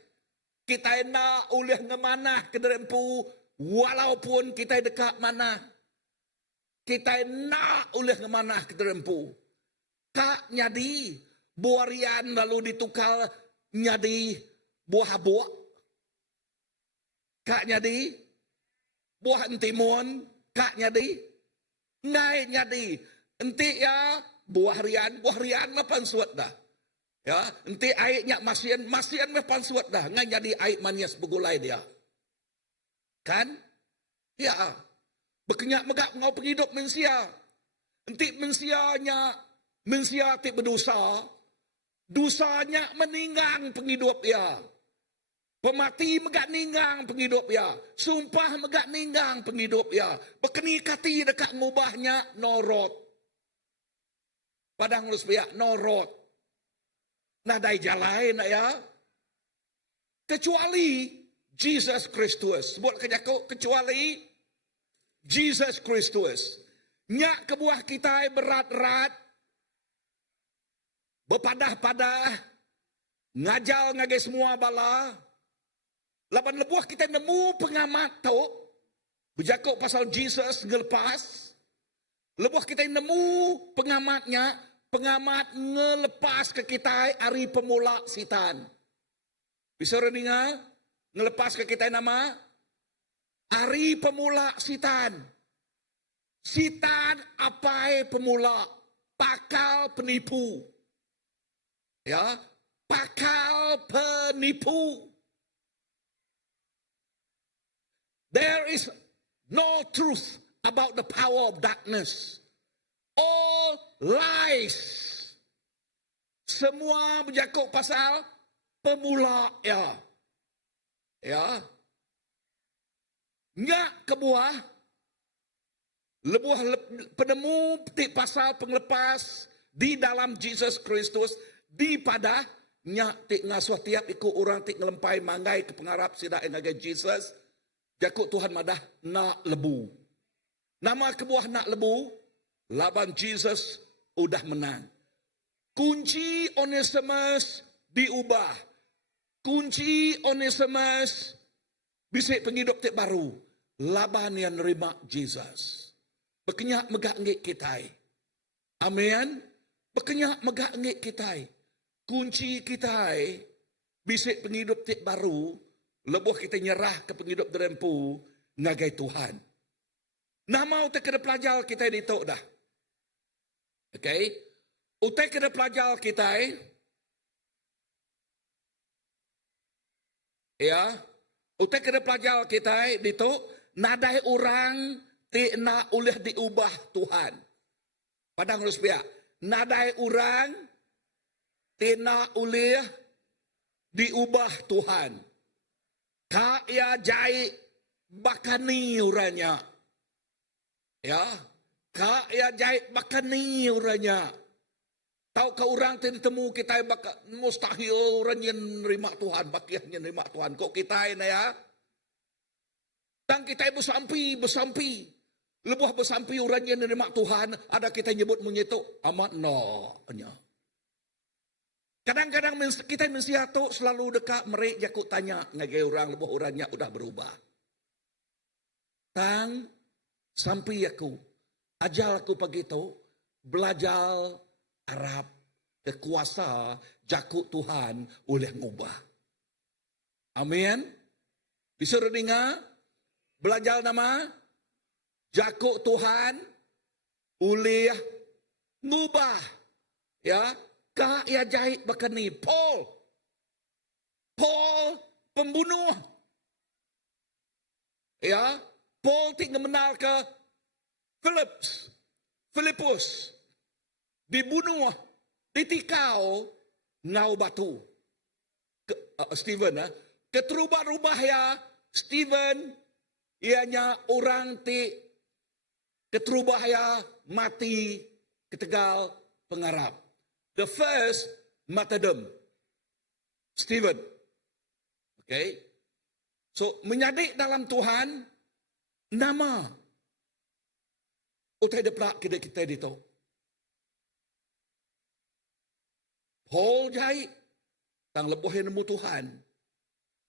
Kita nak oleh ngemanah ke derempu. Walaupun kita dekat mana. Kita nak oleh ngemanah ke derempu. Kak nyadi. Buarian lalu ditukar nyadi buah buah. Kak nyadi. Buah entimun. Kak nyadi. Ngai nyadi. Enti ya buah rian mapan suat dah. Ya, enti airnya masian mapan suat dah. Ngai nyadi air manis begulai dia. Kan? Ya. Berkenyak megak ngau penghidup mensia. Enti mensia ti berdosa. Dosanya meninggang penghidup ya. Pemati megak ninggang penghidup ya. Sumpah megak ninggang penghidup ya. Berkenikati dekat ngubahnya norot. Padang lus pihak norot. Nah dari jalan ya. Kecuali Jesus Kristus. Sebut kejaku kecuali Jesus Kristus. Nyak kebuah kita berat-rat. Berpadah-padah. Ngajal ngagai semua bala. Laban lebuah kita nemu pengamat tu. Berjakuk pasal Jesus ngelepas. Lebuah kita nemu pengamatnya. Pengamat ngelepas ke kita hari pemula sitan. Bisa reningah? Ngelepas ke kita nama? Hari pemula sitan. Sitan apai pemula? Pakal penipu. Ya, pakal penipu. There is no truth about the power of darkness. All lies. Semua berjakuk pasal pemula ya. Ya. Nyak kebuah. Lebuah penemu petik pasal penglepas di dalam Jesus Kristus di pada nyak tik ngasuh tiap ikut orang tik ngelempai manggai ke pengarap sidak enaga Jesus. Jakuk Tuhan madah nak lebu. Nama kebuah nak lebu, laban Jesus udah menang. Kunci Onesimus diubah. Kunci Onesimus bisik penghidup tik baru. Laban yang nerima Jesus. Berkenyak megak ngik kitai. Amin. Berkenyak megak ngik kitai. Kunci kitai bisik penghidup tik baru. Lebuh kita nyerah ke penghidup derempu ngagai Tuhan. Nama utai kena pelajar kita di tok dah. Okay. Utai kena pelajar kita. Ya. Utai kena pelajar kita di tok. Nadai orang nak ulih diubah Tuhan. Padang harus biar. Nadai orang nak ulih diubah Tuhan. Kak ya jai bakani uranya. Ya. Kak ya jai bakani uranya. Tahu ke orang temu kita mustahil orangnya nerima Tuhan. Bakiahnya nerima Tuhan. Kok kita ini ya. Dan kita bersampi. Lebuah bersampi orangnya nerima Tuhan. Ada kita nyebut menyetuk. Amat no. Kadang-kadang kita mensiatu selalu dekat mereka jakut tanya. Ngagai orang lebuh orangnya udah berubah. Tang sampai aku. Ajal aku pagi itu. Belajar Arab. Kekuasa jakut Tuhan oleh ngubah. Amin. Bisa dengar? Belajar nama. Jakut Tuhan oleh ngubah. Ya. Kak ya jahit bakani. Paul pembunuh. Ya, Paul tinggal menal ke Filipus. Dibunuh, ditikau ngau batu. Stephen, keterubah-rubah ya Stephen, ianya orang ti keterubah ya mati ketegal pengarap. The first martyrdom. Stephen. Okay. So, menyadik dalam Tuhan, nama. Utai deplak kita dito. Paul jai. Tang lebuh yang nemu Tuhan.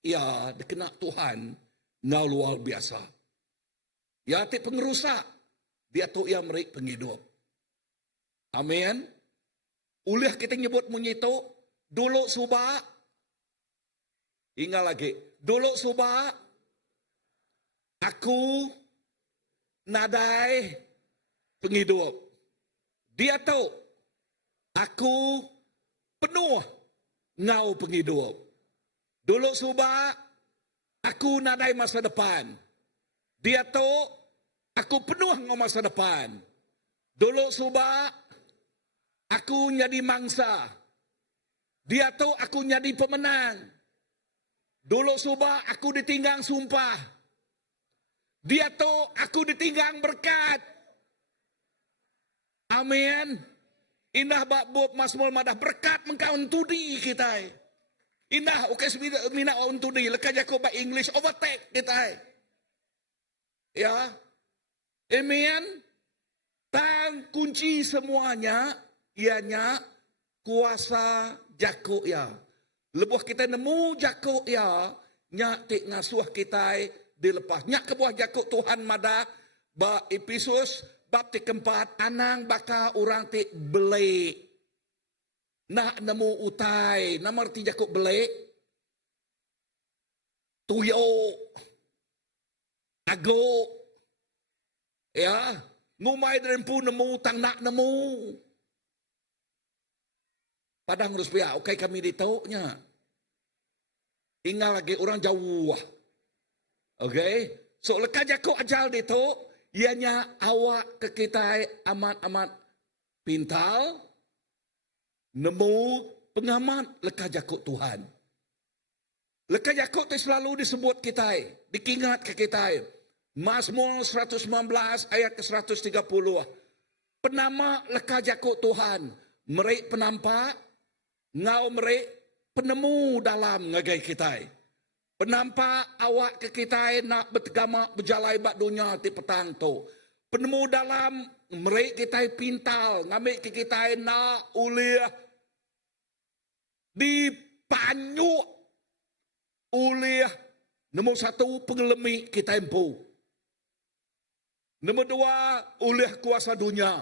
Ya, dikena Tuhan. Ngau luar biasa. Ya, ti pengerusak. Dia tu yang merik penghidup. Amin. Ulah kita nyebut munyito, dulu subak. Ingat lagi, dulu subak. Aku nadai penghidup. Dia tahu aku penuh ngau penghidup. Dulu subak aku nadai masa depan. Dia tahu aku penuh ngau masa depan. Dulu subak aku jadi mangsa. Dia tahu aku jadi pemenang. Dulu subak aku ditinggang sumpah. Dia tahu aku ditinggang berkat. Amin. Indah bak buat Mazmur madah berkat mengkau untudi kita. Indah oke mina untudi lekas Jakob by English overtake kita. Ya. Amin. Tang kunci semuanya ianya kuasa Jakob ya. Lebuh kita nemu Jakob ya, nyak tik ngasuh kita dilepas. Nyak kebuah Jakob Tuhan madah ba Efesus bab ti keempat anang baka orang ti belek. Nak nemu utai, nama arti Jakob belek. Tuyo. Ago. Ya, ngumai dan pun nemu tang nak nemu. Padang harus pihak, oke kami ditaunya. Tinggal lagi orang jauh. Oke, so lekas Jakob ajal ditau. Ianya awak ke kita amat-amat pintal, nemu pengamat lekas Jakob Tuhan. Lekas Jakob itu selalu disebut kita, dikingat ke kita. Mazmur 119 ayat ke 130. Penama lekas Jakob Tuhan, merek penampak, ngau merek penemu dalam ngagai kita. Penampak awak ke kita nak bertegama berjalai bak dunia ti petang tu. Penemu dalam merek kita pintal, ngambil ke kita nak uliah dipanyuk uliah nombor satu pengelemi kita empu. Nombor dua uliah kuasa dunia.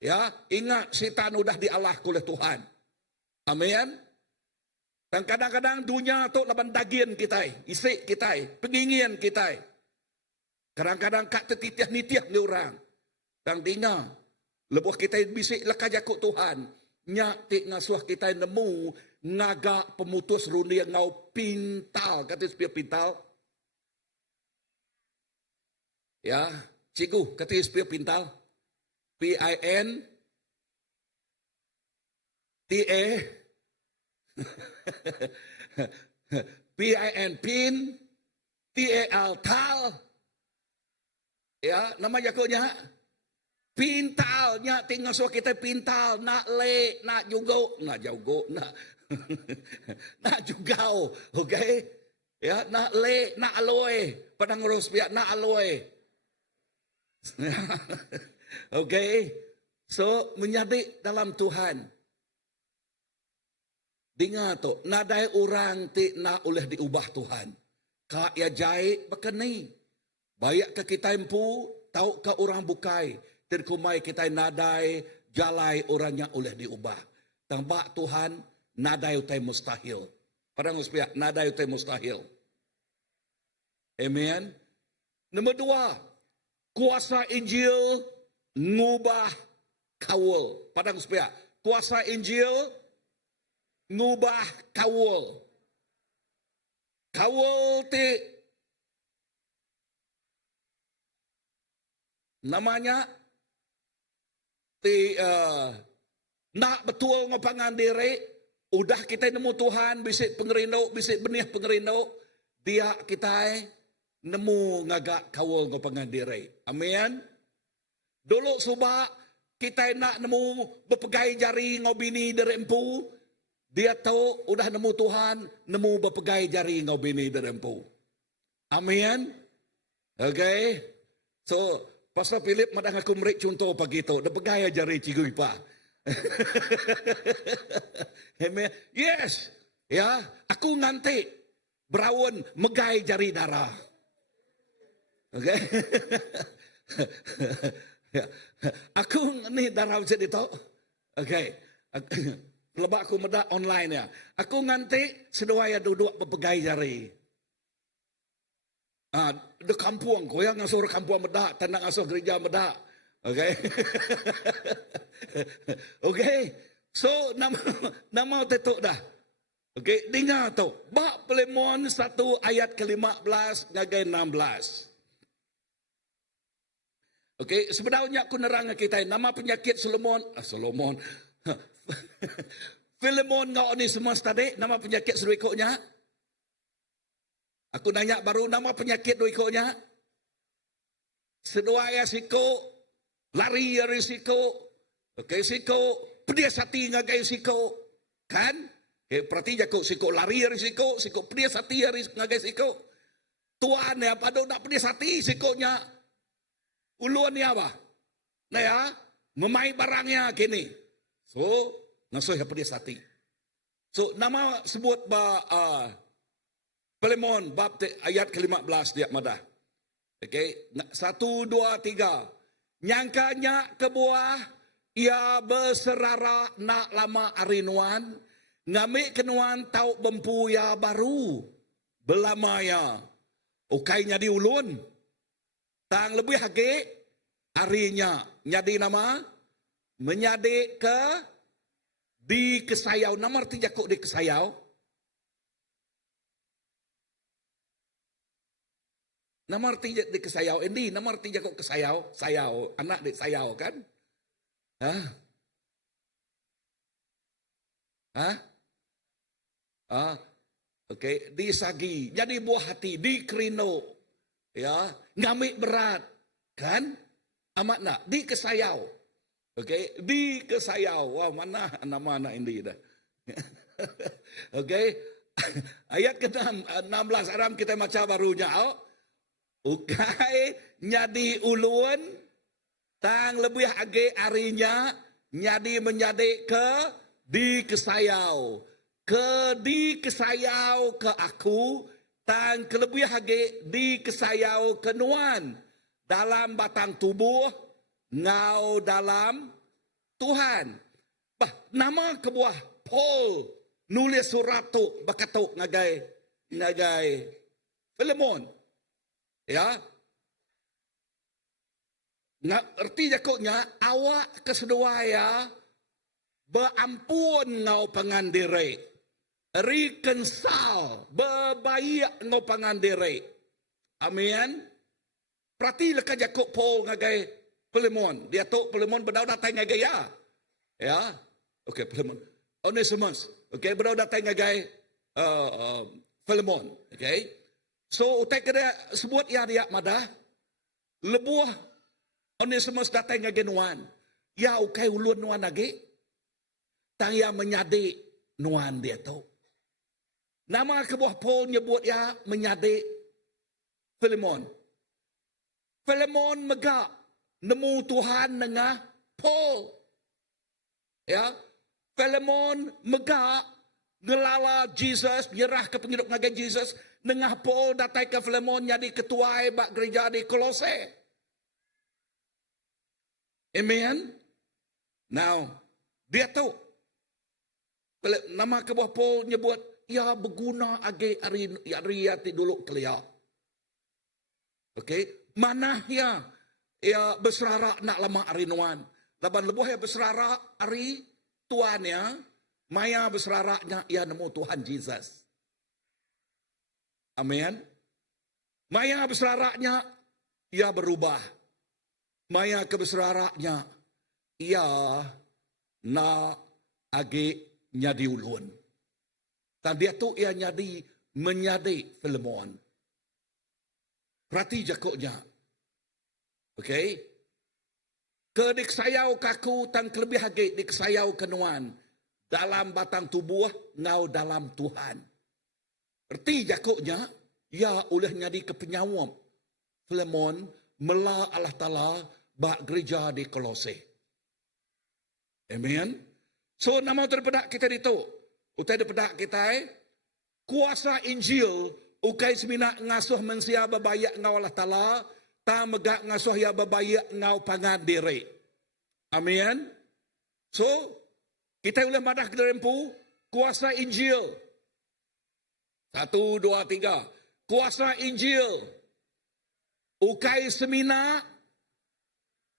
Ya, ingat setan udah dialah oleh Tuhan. Amin. Dan kadang-kadang dunia tu laban dagian kita, isi kita, pengingin kita. Kadang-kadang kak tertitiah-nitiah ni orang. Dan tinggal, lebuh kita bisik lekas Jakob Tuhan. Nyak tik ngasuh kita nemu, ngagak pemutus rundi ngau pintal. Kata sepia pintal. Ya, cikgu, kata sepia pintal. P-I-N-T-A. P-I-N, pin, T-A-L, tal. Ya, nama Jakobnya. Pintalnya, tinggal suah kita pintal. Nak le, nak jugo, nak nak jugau. Oke. Ya, nak le, nak aloe. Padang urus pihak, nak aloe. Oke. So, menyadik dalam Tuhan. Dengar tu, nadai orang ti nak oleh diubah Tuhan. Kak ya jahit berkeni. Bayak ke kita empu, tahu ke orang bukai. Terkumai kita nadai, jalai orangnya oleh diubah. Tambah Tuhan, nadai utai mustahil. Padang uspiak, nadai utai mustahil. Amen. Nombor dua, kuasa Injil ngubah kawul. Padang uspiak, kuasa Injil ngubah kawul. Kawul ti namanya ti nak betul ngopangan diri. Udah kita nemu Tuhan, bisik pengerino, bisik benih pengerino. Dia kita nemu ngagak kawul ngopangan diri. Amin. Dulu subak kita nak nemu berpegai jari ngobini dari empu. Dia tahu udah nemu Tuhan, nemu berpegai jari ngau bini derempu. Amin. Okay. So, Pastor Philip madang aku merik contoh pagi tu, dah pegai jari cikgu ipa. Amen. Yes. Ya, aku nganti berawon megai jari darah. Okay. Aku ni darah macam itu. Okay. Lebak aku medak online ya. Aku nganti seduaya duduk berpegai jari. De kampung, ko yang ngasuh kampung medak, tanah ngasuh gereja medak. Okay? Okay. So, nama tetuk dah. Okay, dengar tu. Bab Filemon 1 ayat ke-15 ngagai 16. Okay, sebenarnya aku nerang kita nama penyakit Solomon. Filemon ngau ni semua tadi, nama penyakit sedekoknya. Aku nanya baru nama penyakit doikonya. Sedua ya siko, lari ya risiko. Okay, siko, pedias hati ngagai siko. Kan? Okay, perhati jago siko lari ya risiko, siko pedias hati ya ngagai siko. Tuan ya, pada nak pedias hati sikonya. Uluan ni apa? Nah ya, memai barangnya kini. So, nasuh ya pedias hati. So, nama sebut Filemon bab ayat ke-15 dia madah. Okay, 1, 2, 3. Nyangkanya ke buah, ia berserara nak lama arinuan, ngamik kenuan tau bempu ya baru, belamaya. Ukainya diulun. Tang lebih hage, harinya nyadi nama, menyadi ke di kesayau. Nama arti jakuk di kesayau. Nama arti di kesayau. Ini nama arti jakuk kesayau. Sayau. Anak di sayau kan? Hah? Hah? Okay. Di sagi. Jadi buah hati. Di kerino. Ya. Ngamik berat. Kan? Amat nak. Di kesayau. Okay. Di kesayau. Wah, mana nama anak ini dah. Okay. Ayat ke-16. Aram kita baca barunya. Ukai nyadi ulun tang lebih age arinya nyadi menjadi ke di kesayau di kesayau ke aku tang kelebih age di kesayau ke nuan dalam batang tubuh ngau dalam Tuhan. Bah nama kebuah Paul nulis surat tu bakatuk ngagai Filemon. Ya, erti jakuknya awak keseduaya berampun ngau pangandiri, reconcile, berbaik ngau pangandiri. Amin. Perhati leka jakuk Paul ngagai Filemon. Dia tu Filemon berdau datang ngagai ya. Ya, okay Filemon. Onesimus. Okay, berdau datang ngagai Filemon. Okay. So, utai kena sebut ya dia madah. Lebuah Onesimus datang ngage nuan. Ya ukai ulun nuan lagi. Tang ya menyadi nuan dia tu. Nama kebuah Paul nyebut ya menyadi Filemon. Filemon megak nemu Tuhan nengah Paul. Ya. Filemon megak ngelala Jesus, nyerah ke penghidup ngagai Jesus. Nengah Paul datang ke Filemon jadi ketua bak gereja di Kolose. Amen. Now, dia tu nama kebuah Paul nyebut ya berguna age ari dulu kelia. Okay, mana ya berserara nak lama arinuan. Laban lebuh ya berserara ari tuan ya, maya berseraranya ya nemu Tuhan Jesus. Amin. Maya beseraraknya, ia berubah. Maya kebeseraraknya, ia na age nyadi ulun. Dan dia tu ia nyadi menyadi Filemon. Perhati jakuknya. Okay. Kedik sayau kaku tan kelebih age dik sayau kenuan. Dalam batang tubuh ngau dalam Tuhan. Erti jakuknya, ya oleh nyadi kepenyawam Filemon mela Allah Ta'ala bak gereja di Kolose. Amen. So nama terpedak kita itu. Utai terpedak kita kuasa Injil ukai semina ngasuh mensia babayak ngau Allah Ta'ala ta megak ngasuh ya babayak ngau pangan diri. Amen. So kita boleh madah kedempu kuasa Injil. 1, 2, 3. Kuasa Injil. Ukai semina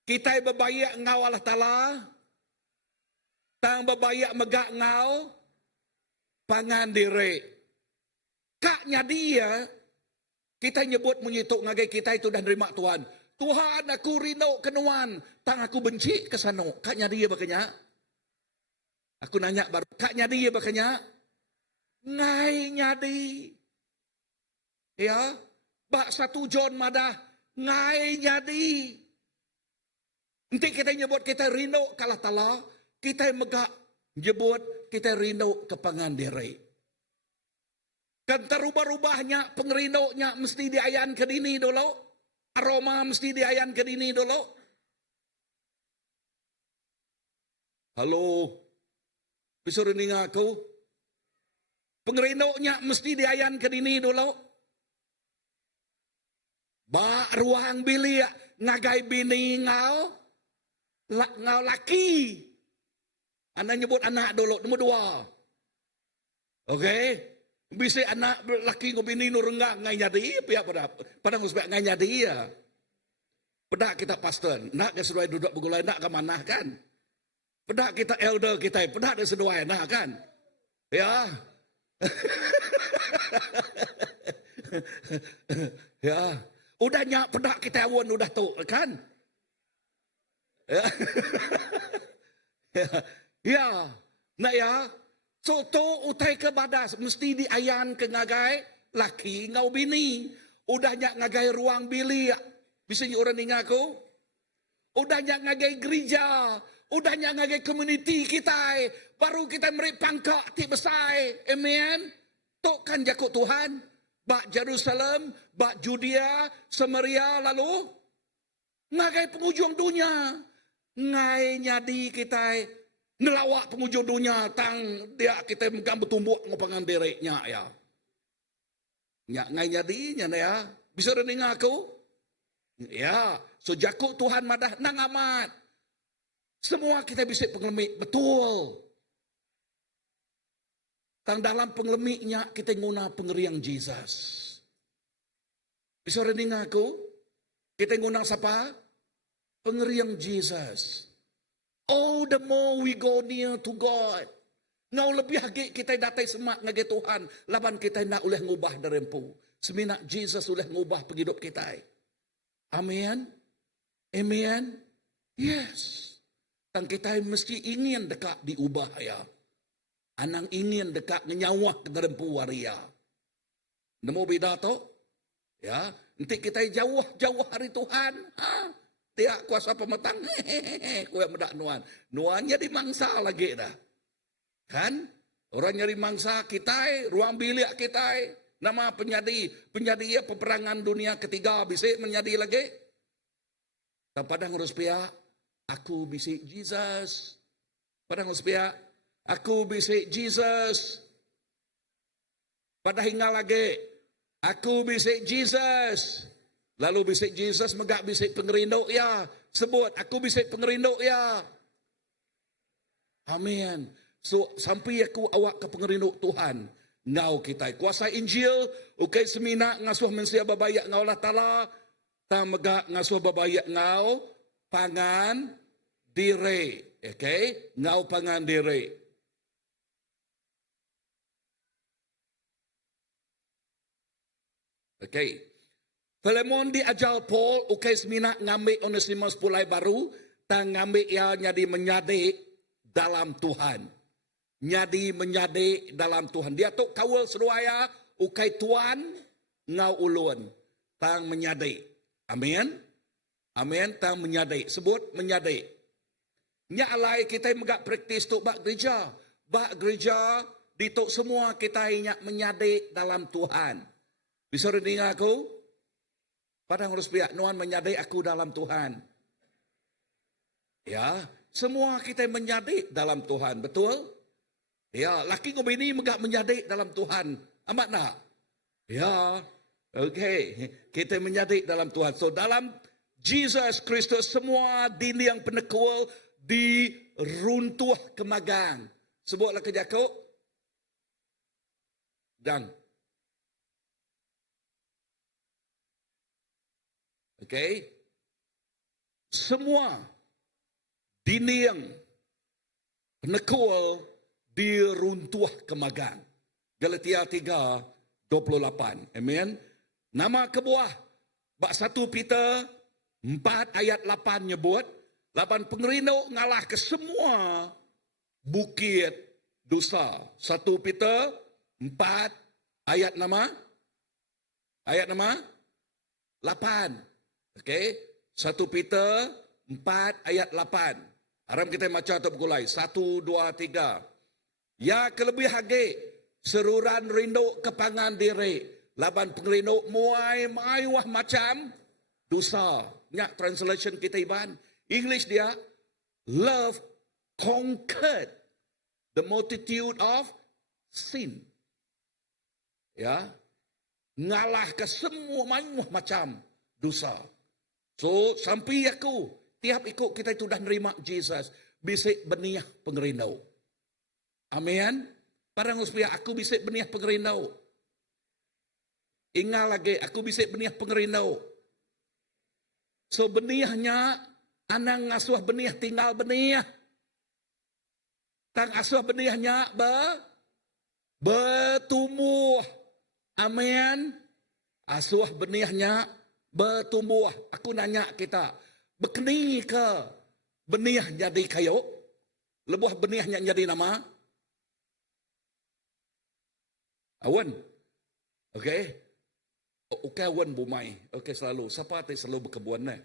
kita berbayak ngau Allah Ta'ala, tang berbayak megak ngau, pangan diri. Kaknya dia, kita nyebut menyituk ngagai kita itu dan terima Tuhan. Tuhan aku rindu kenuan, tang aku benci kesano. Kaknya dia bakanya. Aku nanya baru, kaknya dia bakanya. Ngai nyadi. Ya, bak satu John madah, ngai nyadi. Nanti kita nyebut kita rindu kalah tala, kita megak nyebut kita rindu kepangan diri. Dan terubah-ubahnya pengerindoknya mesti diayan ke dini dulu. Aroma mesti diayan ke dini dulu. Halo, bisa rindu aku? Pengerindoknya mesti diayan ke dini dulu. Ba ruang bilik ngagai bini ngau laki. Anda nyebut anak dulu, nombor 2. Okey? Bisa anak laki ngo bini nu renggak ngai jadi pihak pada ngusbek ngai jadi ya. Pedak kita pastor, nak ke seduai duduk begulai nak ke mana kan? Pedak kita elder kita, pedak ke seduai nak kan? Ya. Ya. Udah nyak pedak kita awon udah tu kan? Ya. Ya. Nak ya. So to utai ke badas mesti diayan ke ngagai laki ngau bini. Udah nyak ngagai ruang bilik. Bisa orang ingat aku? Udah nyak ngagai gereja. Udah nyak ngagai community kita. Baru kita meri pangkak ti besai. Amen. Tok kan jakut Tuhan. Bak Jerusalem, bak Judea, Samaria lalu. Ngagai penghujung dunia. Ngai nyadi kita. Nelawak penghujung dunia tang dia kita megang bertumbuk ngopangan dereknya ya. Nyak ngai nyadinya ya. Bisa dengar aku? Ya, so jakut Tuhan madah nang amat. Semua kita bisa pengelemik betul. Tang dalam pengelemiknya kita guna pengeriang Jesus. Bisa dengar aku? Kita guna siapa? Pengeriang Jesus. Oh, the more we go near to God. Ngau lebih lagi kita datai semak ngage Tuhan. Laban kita nak boleh ngubah darempu. Seminak Jesus boleh ngubah penghidup kita. Amen. Amen. Yes. Tang kita mesti ingin dekat diubah ya. Anang ingin dekat nyawa ke darempu waria. Nemu beda to? Ya. Nanti kita jauh-jauh hari Tuhan. Ha? Tiak kuasa pemetang, kue medak nuan. Nuannya di mangsa lagi dah. Kan? Orang nyari mangsa kita, ruang bilik kita. Nama penyadi peperangan dunia ketiga bisa menjadi lagi. Padang harus pihak, aku bisik Jesus. Padang harus pihak, aku bisik Jesus. Pada hingga lagi, aku bisik Jesus. Lalu bisik Jesus megak bisik pengerinduk ya. Sebut, aku bisik pengerinduk ya. Amin. So, sampai aku awak ke pengerinduk Tuhan. Ngau kita. Kuasa Injil, okay, semina ngasuh mensia babayak ngau Allah Ta'ala. Ta megak ngasuh babayak ngau pangan diri. Okay? Ngau pangan diri. Okay. Filemon diajar Paul, okay, semina ngambil Onesimus pulai baru, tang ngambil ia nyadi menyadi dalam Tuhan. Nyadi menyadi dalam Tuhan. Dia tu kawal seruaya, okay Tuhan, ngau ulun, tang menyadi. Amin. Amin, tang menyadi. Sebut menyadi. Nya alai kita megak praktis tu bak gereja. Bak gereja, dituk semua kita ingat menyadi dalam Tuhan. Bisa dengar aku? Padang harus pihak nuan menyadai aku dalam Tuhan. Ya, semua kita menyadai dalam Tuhan, betul? Ya, laki ngobini megak menyadai dalam Tuhan. Amat nak? Ya, okey. Kita menyadai dalam Tuhan. So, dalam Jesus Kristus, semua dini yang penekual diruntuh kemagang. Sebutlah kerja kau. Dan okay. semua dinding penekul diruntuh ke magang. Galatia 3:28. Amen. Nama kebuah. Bak 1 Peter 4 ayat 8 nyebut, laban pengerino ngalah ke semua bukit dosa. 1 Peter 4 ayat nama 8. Okey. 1 Peter 4 ayat 8. Haram kita baca atau bergulai. 1, 2, 3. Ya kelebih hage seruran rindu kepangan diri. Laban pengerino muai wah macam dosa. Nyak translation kita iban. English dia, love conquered the multitude of sin. Ya, ngalah ke semua macam dosa. So, sampai aku, tiap ikut kita itu dah nerima Jesus, bisik benih pengerindau. Amin. Parang supaya aku bisik benih pengerindau. Ingat lagi, aku bisik benih pengerindau. So benihnya, anang ngasuh benih tinggal benih. Tang asuh benihnya bertumbuh. Amin. Asuh benihnya bertumbuh. Aku nanya kita, berkeni ke benih jadi kayu? Lebuh benihnya jadi nama? Awan. Okey. Okey awan bumai. Okey selalu. Siapa tu selalu berkebun ni?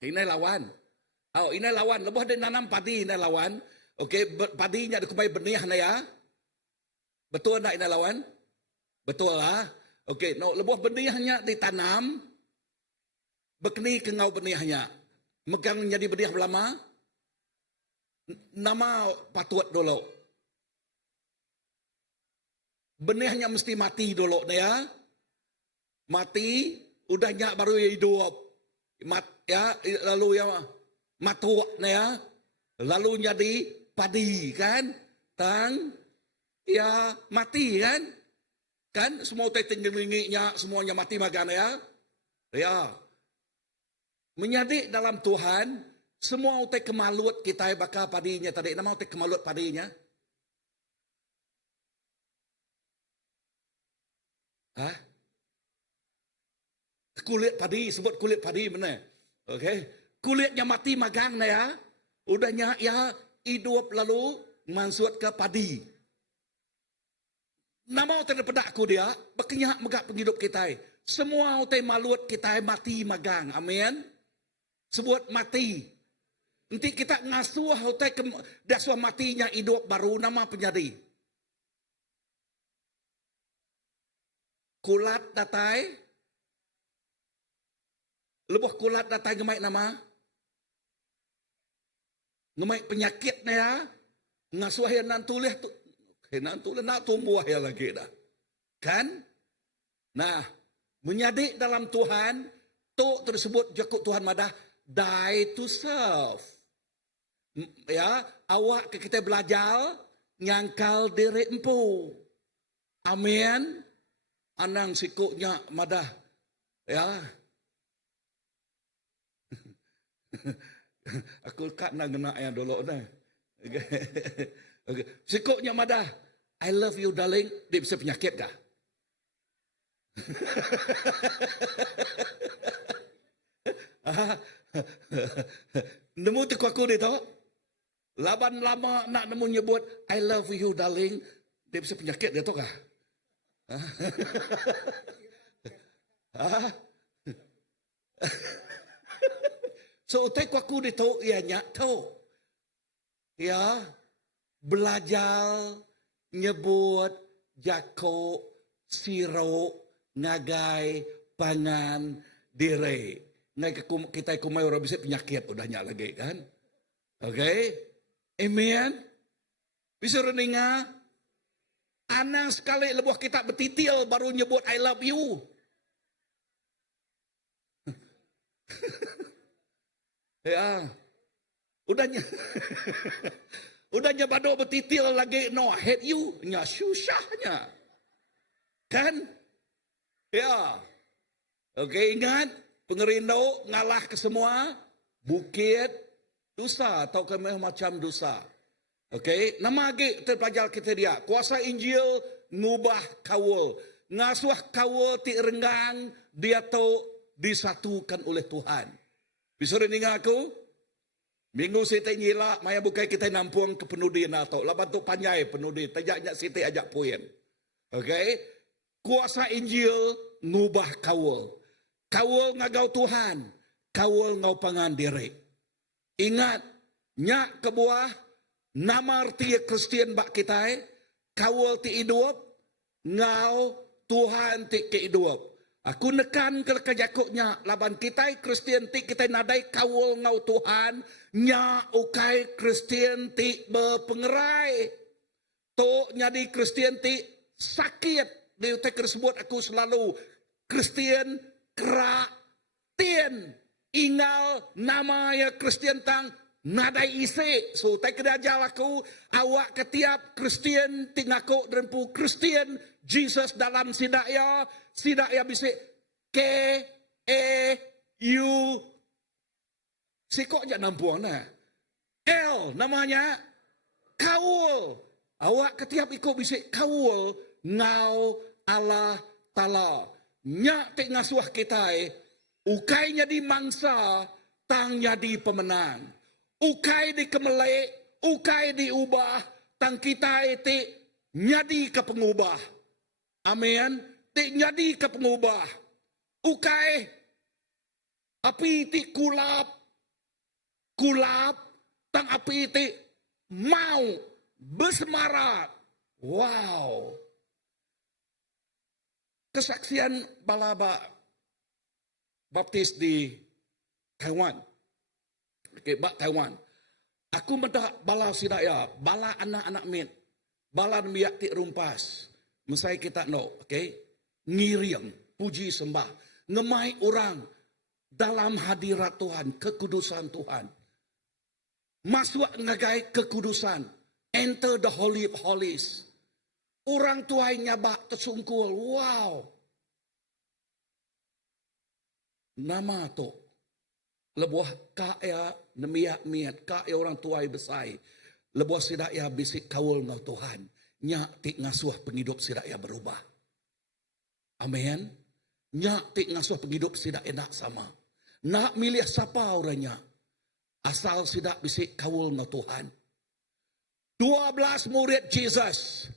Ini lawan. Oh, ini lawan. Lebuh dia nanam padi ini lawan. Okey, padinya dikumai benih na ya. Betul tak ini lawan? Betul lah. Okey, no, lebuh benihnya ditanam. Berkeni ke ngau benihnya. Megang jadi benih lama. Nama patut dulu. Benihnya mesti mati dulu ya. Mati, udahnya baru hidup. Ya, lalu ya matuk ya. Lalu jadi padi kan? Tang ya mati kan? Kan semua tinggal-tingginya semuanya mati magan ya. Ya. Menjadi dalam Tuhan, semua utai kemalut kita bakal padinya tadi. Nama utai kemalut padinya. Hah? Kulit padi, sebut kulit padi mana? Okey. Kulitnya mati magang na ya. Udahnya ya hidup lalu mansut ke padi. Nama utai pedak aku dia, berkenyak megak penghidup kita. Semua utai malut kita mati magang. Amin. Sebut mati. Nanti kita ngasuh utai daswa matinya hidup baru nama penjadi. Kulat datai. Lebuh kulat datai ngemai nama. Ngemai penyakit na ya. Ngasuh yang nantulih tu. Nantulih nak tumbuh ya lagi dah. Kan? Nah. Menyadik dalam Tuhan. Tu tersebut jakut Tuhan madah. Die to serve. Ya. Awak kita belajar. Nyangkal diri empu. Amin. Anang sikuknya madah. Ya. Aku kat nak kena yang dulu dah. Okay. Okay. Sikuknya madah. I love you darling. Dia bisa penyakit kah? Nemu tu aku dia tahu. Laban lama nak nemu nyebut I love you darling. Dia bisa penyakit dia tahu kah? So utai aku di tahu ianya tahu. Ya belajar nyebut jako siro ngagai pangan diri. Ngai kita kumai orang bisa penyakit udahnya lagi kan. Okay? Amen. Bisa reningah. Anang sekali lebuh kita bertitil baru nyebut I love you. Ya. Udahnya. Udahnya bado bertitil lagi no I hate you. Nya susahnya. Kan? Ya. Okey ingat Pengerindo ngalah ke semua bukit dosa atau ke macam dosa. Okey, nama lagi terpelajar kita dia. Kuasa Injil ngubah kawul. Ngasuh kawul ti renggang dia tu disatukan oleh Tuhan. Bisa dengar aku? Minggu siti nyila maya bukai kita nampung ke penudi nato. Laban tu panjai penudi. Tajaknya siti ajak puyen. Okey? Kuasa Injil ngubah kawul. Kawul ngagau Tuhan. Kawul ngau pangan diri. Ingat, nyak kebuah nama arti Kristian bak kita, kawal ti hidup, ngau Tuhan ti kehidup. Aku nekan ke kejakuknya, laban kita Kristian ti kita nadai kawal ngau Tuhan, nya ukai Kristian ti berpengerai. To nyadi Kristian ti sakit. Di utai tersebut aku selalu Kristian keratien. Ingal nama ya Kristian tang nadai isi. So, tak kena ajar aku, awak ketiap Kristian tingako derempu Kristian Jesus dalam sidak ya bisik K-E-U. Sikok je nampuan na. L namanya kawul. Awak ketiap ikut bisik kawul ngau Allah Ta'ala. Nyak tik ngasuh kita, ukai jadi mangsa, tang jadi pemenang. Ukai dikemelek, ukai diubah, tang kita itu nyadi ke pengubah. Amin. Ti nyadi ke pengubah. Ukai api ti kulap, tang api ti mau bersemarak. Wow. Kesaksian balaba baptis di Taiwan. Okay, bak Taiwan. Aku mendak bala sidaya, bala anak-anak mit, bala miak ti rumpas. Mesai kita no, okay? Ngiriang, puji sembah, ngemai orang dalam hadirat Tuhan, kekudusan Tuhan. Masuk ngagai kekudusan, enter the holy of holies. Orang tuainya bak tersungkul, wow. Nama tu lebuah kaya nemiak-miat kaya orang tuai besai. Lebuah sidaya bisik kawul ngau Tuhan. Nyak tik ngasuh penghidup sidaya berubah. Amin. Nyak tik ngasuh penghidup sidak enak sama. Nak milih siapa orangnya. Asal sidak bisik kawul ngau Tuhan. 12 murid Jesus.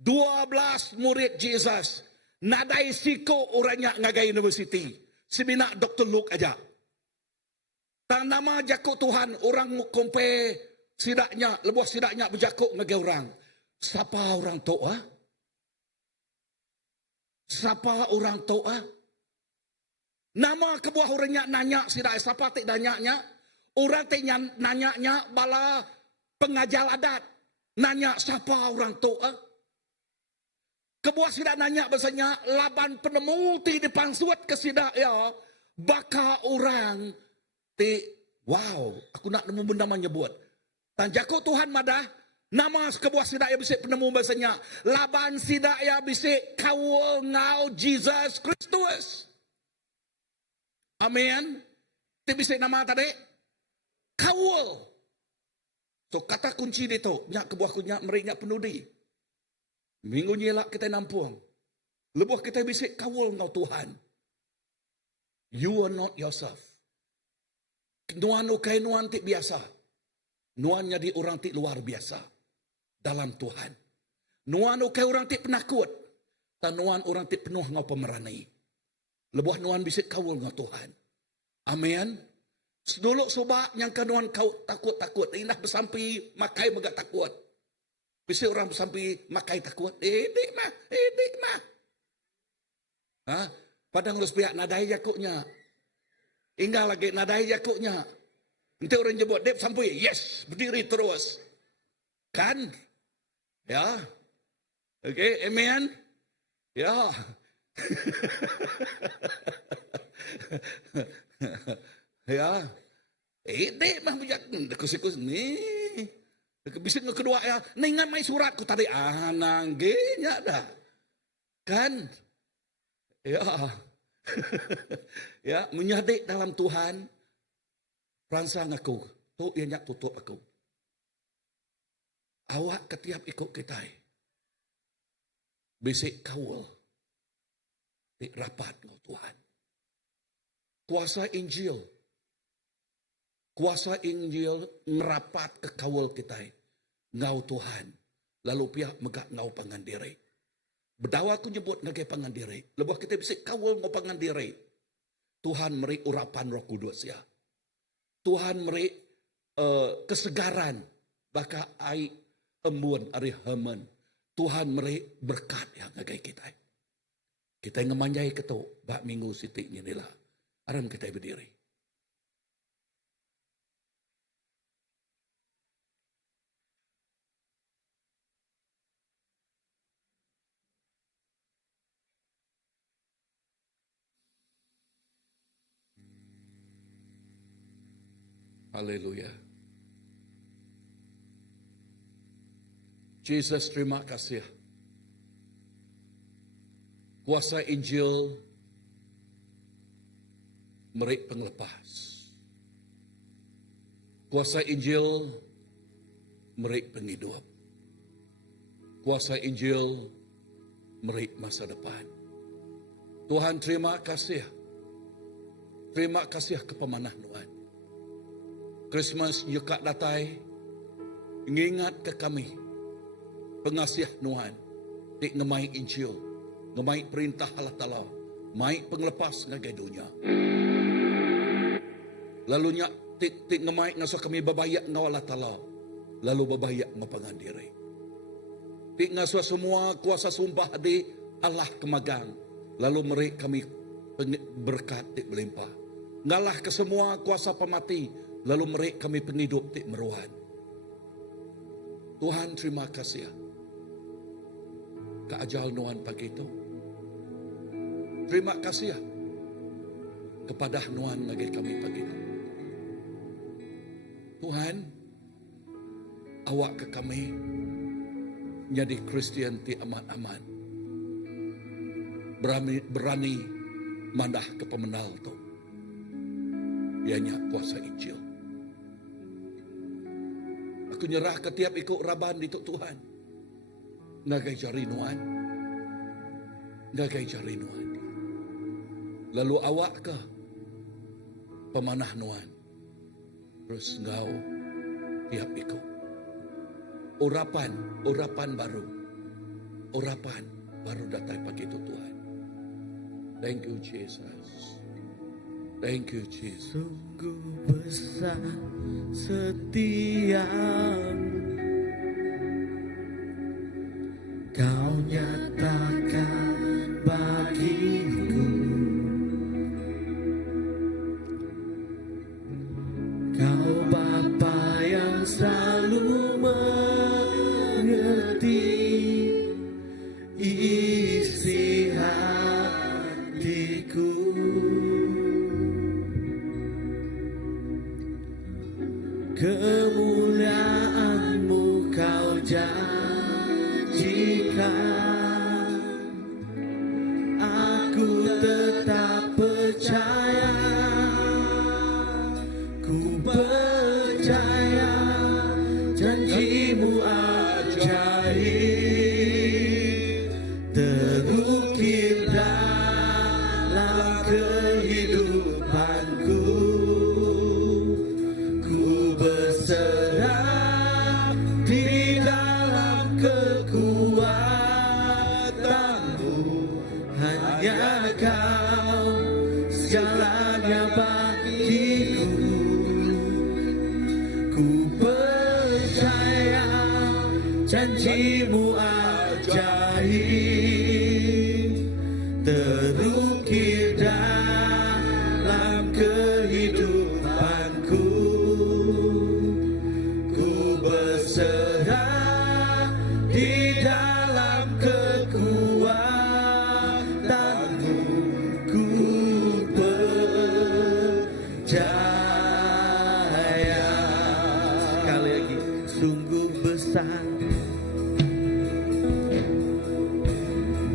12 murid Jesus. Nadai siko orangnya ngagai universiti. Semina Dr. Luke aja. Tak nama jakuk Tuhan, orang kompe sidaknya, lebuh sidaknya berjakuk ngagai orang. Siapa orang to'a? Siapa orang to'a? Nama kebuah orangnya nanya sidak, siapa tik nanyanya? Orang tik nanyanya bala pengajar adat. Nanya siapa orang to'a? Kebuah sidak nanya bahasanya, laban penemu ti depan suat ke sidak ya, baka orang wow, aku nak nemu benda menyebut. Tanjaku Tuhan madah, nama kebuah sidak ya bisik penemu bahasanya. Laban sidak ya bisik kawul ngau Jesus Kristus. Amin. Ti bisik nama tadi? Kawul. So kata kunci dia tu, nyak kebuah kunyak merinyak penudi. Minggu nyelak kita nampung. Lebuh kita bisik kawul ngau Tuhan. You are not yourself. Nuan ukai nuan tik biasa. Nuan jadi orang tik luar biasa. Dalam Tuhan. Nuan ukai orang tik penakut. Dan nuan orang tik penuh ngau pemerani. Lebuh nuan bisik kawul ngau Tuhan. Amin. Seduluk sobak yang ke nuan kau takut-takut. Indah bersampi makai megak takut. Bisik orang bersampi makai takut. Dik mah. Ha? Padang lu sepiak nadai jakuknya. Hingga lagi nadai jakuknya. Nanti orang jemput, Dep sampai. Yes, berdiri terus. Kan? Ya. Okay, amen? Ya. Ya. Dek mah bujak. Dekus-dekus ni. Bisik kedua ya. Ningan mai surat ku tadi. Nangginya dah. Kan? Ya. Ya, menyadik dalam Tuhan, perangsang aku, tu ia nyak tutup aku. Awak ketiap ikut kita. Besik kawal. Di rapat ngau Tuhan. Kuasa Injil. Kuasa Injil ngerapat ke kawal kita. Ngau Tuhan. Lalu pihak megak ngau pangandiri. Berdawa aku nyebut ngagai pangandiri. Lepas kita besik kawal ngau pangandiri. Tuhan meri urapan Roh Kudus ya. Tuhan meri kesegaran. Baka ai embun ari hemen. Tuhan meri berkat yang ngagai kita. Kita ngemanjai ketuk. Bak minggu sitiknya ni lah. Aram kita berdiri. Haleluya. Jesus, terima kasih. Kuasa Injil merik penglepas. Kuasa Injil merik penghidup. Kuasa Injil merik masa depan. Tuhan, terima kasih. Terima kasih kepemanah Tuhan. Christmas juga datai, ngingat ke kami, pengasih Tuhan, di ngemai Injil, ngemai perintah Allah Ta'ala, mai penglepas ngagai dunia. Lalu nyak tik ngemai ngasa kami babayak ngau Allah Ta'ala, lalu babayak ngapangan diri. Tik ngasa semua kuasa sumpah di Allah kemagang, lalu mereka kami berkat tik melimpah. Ngalah ke semua kuasa pemati, lalu mereka kami penghidup tik meruhan. Tuhan, terima kasih. Keajal Nuhan pagi itu. Terima kasih kepada Nuhan lagi kami pagi itu. Tuhan, awak ke kami jadi Kristian ti aman-aman. Berani mandah ke pemenal tu. Ianya kuasa Injil. Aku nyerah ketiap ikut raban di Tuhan. Ngagai jari Nuhan. Ngagai jari Nuhan. Lalu awak ke pemanah Nuhan. Terus ngau tiap ikut. Urapan baru. Urapan baru datang pagi itu Tuhan. Thank you Jesus. Thank you Jesus. Sungguh besar setiamu, Kau nyatakan bagiku. Kau Bapa yang selalu mengerti isi hatiku. Kemuliaan-Mu Kau janjikan, aku tetap percaya, ku percaya janji-Mu ajaib, terukir dalam kehidupanku. Berserah di dalam kekuatan-Mu, hanya Kau segalanya bagiku. Ku percaya janji-Mu ajaib, terukir dalam kehidupanku. Berserah di dalam kekuatan-Mu, ku percaya. Sekali lagi, sungguh besar,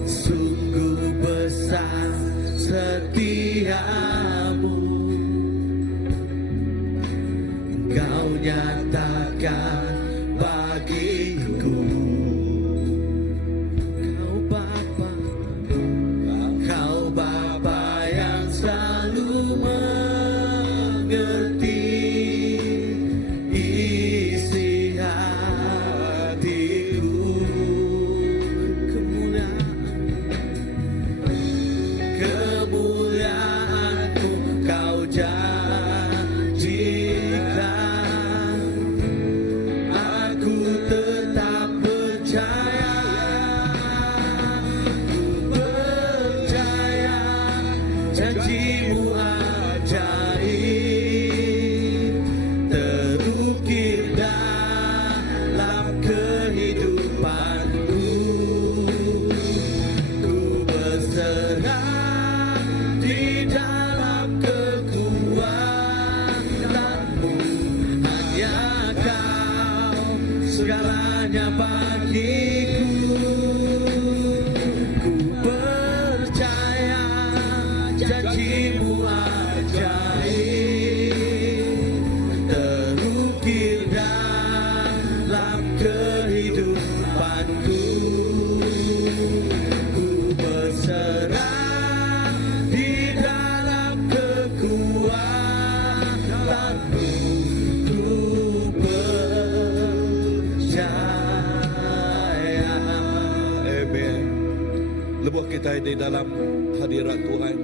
sungguh besar setiap segalanya bagiku. Ku percaya janjimu ajaib, terukir dalam kehidupanku. Ku berserah di dalam kekuatanmu. Ku percaya. Amen. Lebuh kita di dalam hadirat Tuhan.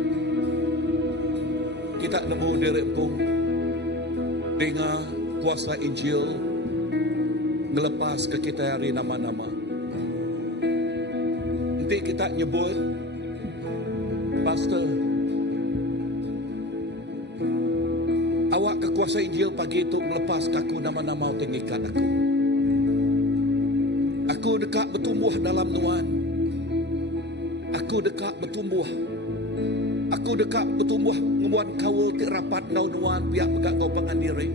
Kita nemu diri pun dengar kuasa Injil ngelepas ke kita hari nama-nama. Nanti kita nyebut, Pastor, awak ke kuasa Injil pagi itu melepas kaku nama-nama tinggikan aku. Aku dekat bertumbuh dalam Tuhan. Aku dekat bertumbuh. Aku dekat bertumbuh ngebuat kau rapat ngau Tuhan pihak megak kau pengandiri.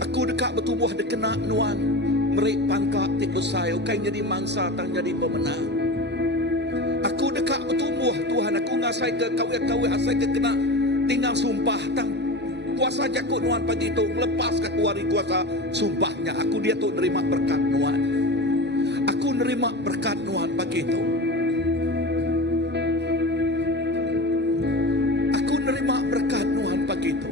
Aku dekat bertumbuh dikena Tuhan. Merik pangkat tik besar kain jadi mangsa tang jadi pemenang. Aku dekat bertumbuh Tuhan. Aku ngasai ke kau asai ke kena tinggal sumpah tang kuasa jakut Tuhan pagi itu lepas ke kuari kuasa sumpahnya. Aku dia tu nerima berkat Tuhan. Aku nerima berkat Tuhan pagi itu. Aku nerima berkat Tuhan pagi itu.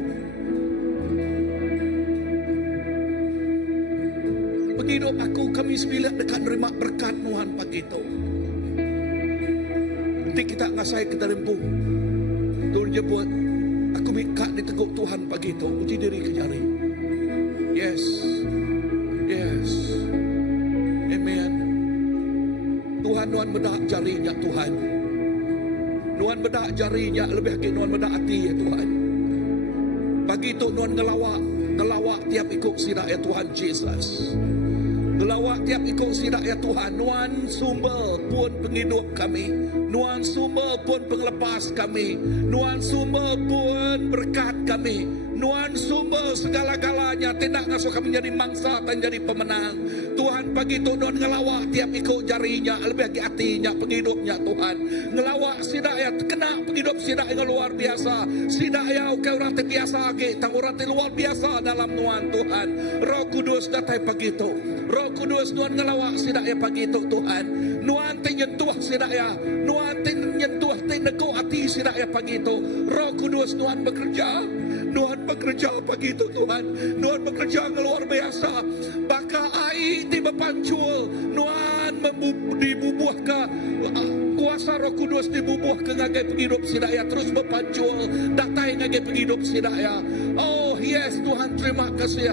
Penghidup aku kami sembilan dekat nerima berkat Tuhan pagi itu. Nanti kita ngasai kita rempuh. Tuhan jemput. Aku minta diteguk Tuhan pagi itu. Uji diri ke jari. Yes. Yes. Amen. Tuhan bedak jarinya Tuhan. Tuhan bedak jarinya lebih lagi Tuhan bedak hati ya Tuhan. Pagi itu Tuhan ngelawak tiap ikut sidak ya Tuhan Jesus. Ngelawak tiap ikut sidak ya Tuhan. Tuhan sumber pun penghidup kami. Tuhan sumber pun penglepas kami. Tuhan sumber pun berkat kami. Tuhan sumber segala-galanya. Tidak ngasuh kami jadi mangsa dan jadi pemenang. Tuhan pagi itu Tuhan ngelawak tiap ikut jarinya. Lebih lagi hatinya penghidupnya Tuhan. Ngelawak sidak ya kena penghidup sidak yang luar biasa. Sidak ya kau rati biasa lagi. Tang rati luar biasa dalam Tuhan. Roh Kudus datang pagi itu. Roh Kudus Tuhan ngelawak sidak ya pagi itu Tuhan. Tuhan nyentuh sidak ya. Tuhan nyentuh neguk hati sidak ya pagi itu. Roh Kudus Tuhan bekerja. Tuhan bekerja pagi itu Tuhan. Tuhan bekerja luar biasa. Baka air tiba pancul. Tuhan dibubuh ke kuasa Roh Kudus dibubuh ke ngagai penghidup sidaya terus berpancul. Datai ngagai penghidup sidaya. Oh yes Tuhan terima kasih.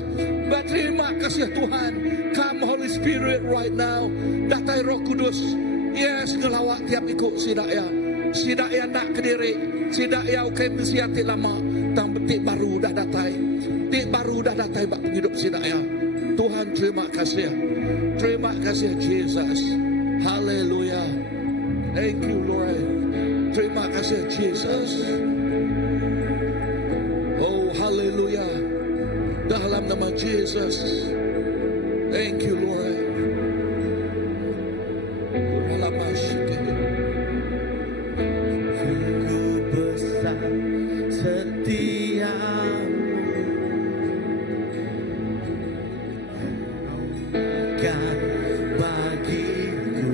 Terima kasih Tuhan. Come Holy Spirit right now. Datai Roh Kudus. Yes ngelawak tiap ikut sidaya. Sidaya nak kediri. Sidaya ukai mensiati lama. Tang betik baru dah datai. Tik baru dah datai bak penghidup sidaya. Tuhan terima kasih. Terima kasih Jesus. Haleluya. Thank you Lord. Terima kasih Jesus. Oh haleluya. Dalam nama Jesus. Thank you Lord. Sungguh besar setiamu kan bagiku.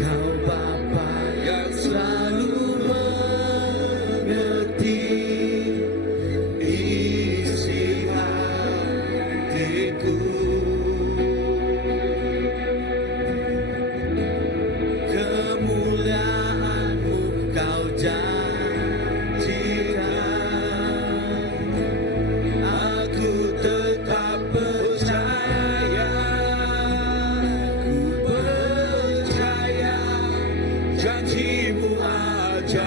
Kau Bapa yang selalu mengerti isi hatiku. Kemuliaanmu kau janjikan. Aku tetap percaya. Ku percaya janjimu ajaib,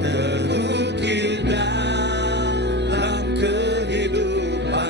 terukir dalam kehidupanku.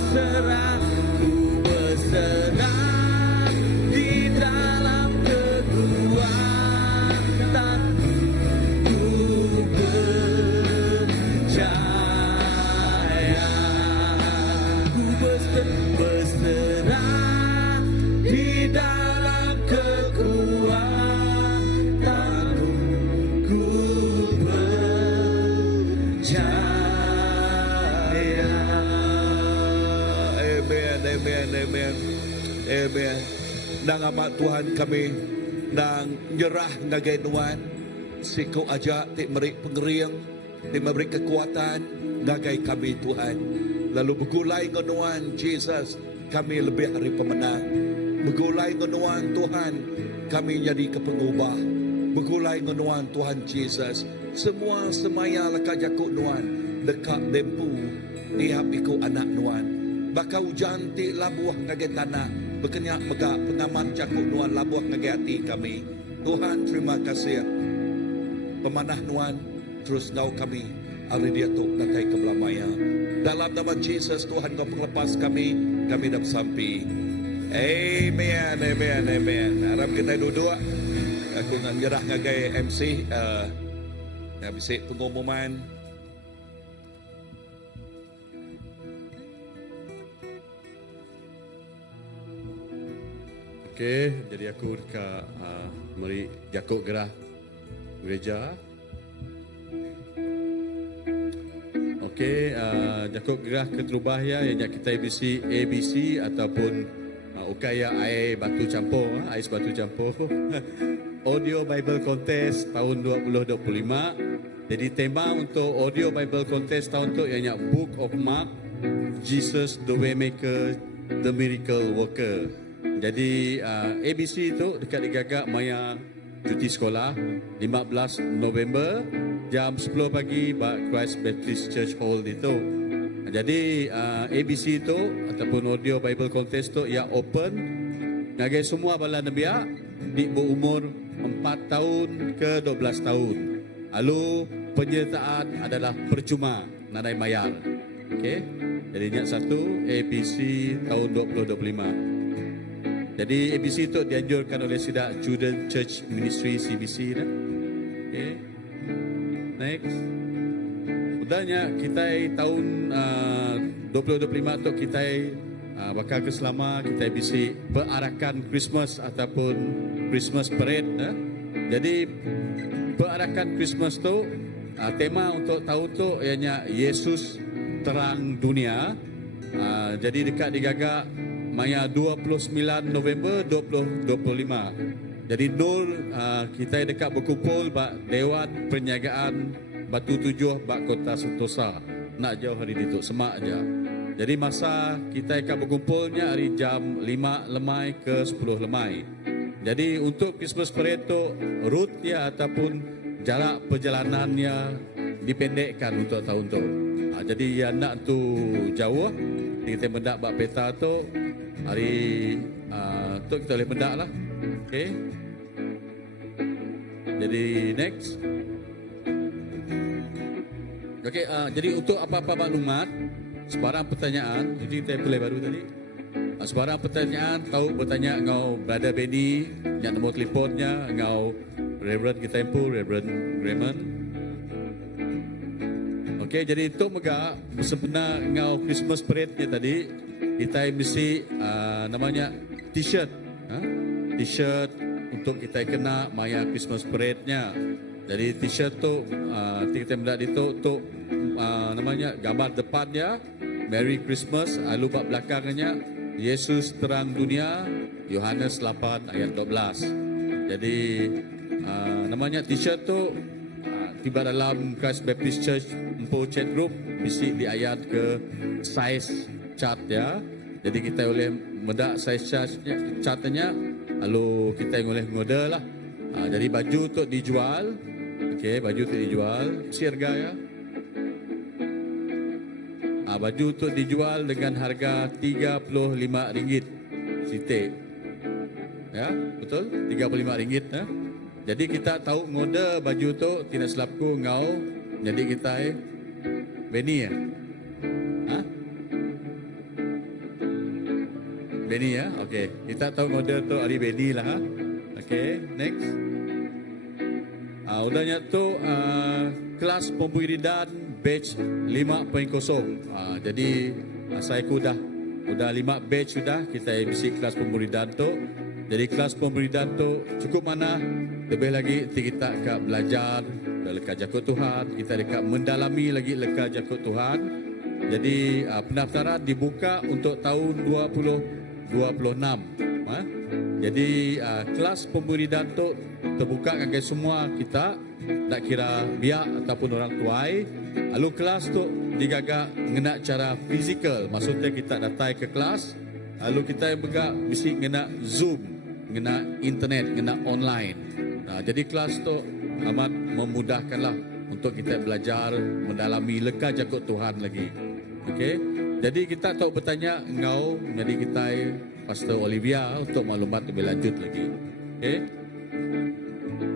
berserah, ku berserah di dalam kekuatan, ku percaya. Ku berserah di dalam kekuatan, ku percaya. Amen. Amen. Nang Ama Tuhan kami nang nyerah ngagay nuan siko aja ti meri pengeriang ti memberi kekuatan ngagay kami Tuhan. Lalu begulay ngonuan Jesus kami lebih hari pemenang. Begulay ngonuan Tuhan kami jadi kepengubah. Begulay ngonuan Tuhan Jesus semua semaya lakajaku nuan dekat dempu tiap iku anak nuan. Baka hujan ti labuah ngagay tanah bekenyak mega pengaman cakuk nuan labuah ngagay hati kami. Tuhan terima kasih pemanah nuan terus ngau kami hari dia tu datai kebelamaya. Dalam nama Jesus Tuhan kau penglepas kami dapat sampai. Amen, amen, amen. Harap kita duduk. Aku nak nyerah ngagay MC habis pengumuman. Okey, jadi aku dekat mari Jakub Gerah gereja. Okey, Jakub Gerah Keterubah ya, yang kita ABC ataupun Ukaya air batu campur, ais batu campur. Audio Bible Contest tahun 2025. Jadi tema untuk Audio Bible Contest tahun tu ianya Book of Mark, Jesus the Waymaker, the Miracle Worker. Jadi ABC itu dekat digagak Maya cuti sekolah 15 November jam 10 pagi di Christ Baptist Church Hall itu. Jadi ABC itu ataupun Audio Bible Contest itu ia open ngagai semua bala nebia di berumur 4 tahun ke 12 tahun. Lalu penyertaan adalah percuma, nadai mayar. Okey. Jadi ingat satu ABC tahun 2025. Jadi ABC itu dianjurkan oleh Sidak Children Church Ministry CBC dah. Okay. Next. Udahnya kita tahun 2025 tu kita bakal ke selama kita bisa berarakan Christmas ataupun Christmas parade. Jadi berarakan Christmas tu tema untuk tahun tu ianya Yesus terang dunia. Jadi dekat digagak Maya 29 November 2025. Jadi kita dekat berkumpul bak Dewan Perniagaan Batu Tujuh bak Kota Sentosa. Nak jauh hari itu semak aja. Jadi masa kita akan berkumpulnya hari jam 5 lemai ke 10 lemai. Jadi untuk Christmas parade tu route dia ataupun jarak perjalanannya dipendekkan untuk tahun tu. Jadi yang nak tu jauh kita mendak bak peta tu hari tu kita boleh mendak lah. Okey. Jadi next. Okey, jadi untuk apa-apa maklumat, sebarang pertanyaan, jadi kita play baru tadi. Sebarang pertanyaan, tahu bertanya ngau Brother Benny, yang nombor telefonnya, ngau Reverend kita empu, Reverend Raymond. Okey, jadi untuk mega sebenar ngau Christmas parade-nya tadi, kita mesti namanya t-shirt. T-shirt untuk kita kena maya Christmas parade-nya. Jadi t-shirt tu kita mendak itu tu namanya gambar depannya Merry Christmas, lalu bab belakangnya Yesus terang dunia, Yohanes 8 ayat 12. Jadi namanya t-shirt tu tiba dalam Christ Baptist Church Empu Chat Group bisi di ayat ke size chart ya. Jadi kita boleh mendak size chartnya, lalu kita boleh ngorder lah. Jadi baju tu dijual. Okey, baju tu dijual harga ya. Baju tu dijual dengan harga RM35 sitik. Ya, betul? RM35 ya. Jadi kita tahu ngorder baju tu tidak selapku ngau. Jadi kita Benny ya. Benny ya. Okey, kita tahu model tu hari Benny lah. Okey, next. Udahnya tu kelas pemwiridan batch 5.0. Jadi saya dah 5 batch sudah kita isi kelas pemwiridan tu. Jadi kelas pemwiridan tu cukup mana lebih lagi kita akan belajar lekat jakut Tuhan, kita dekat mendalami lagi lekat jakut Tuhan. Jadi pendaftaran dibuka untuk tahun 2026. Jadi kelas pemwiridan tu terbuka bagi semua kita, tak kira biak ataupun orang tuai. Lalu kelas tu digagak ngena cara fizikal, maksudnya kita datang ke kelas, lalu kita juga mesti ngena Zoom, ngena internet, ngena online. Jadi kelas tu amat memudahkanlah untuk kita belajar mendalami leka jakut Tuhan lagi. Okey. Jadi kita tahu bertanya engkau, jadi kita Pastor Olivia untuk maklumat lebih lanjut lagi. Okey.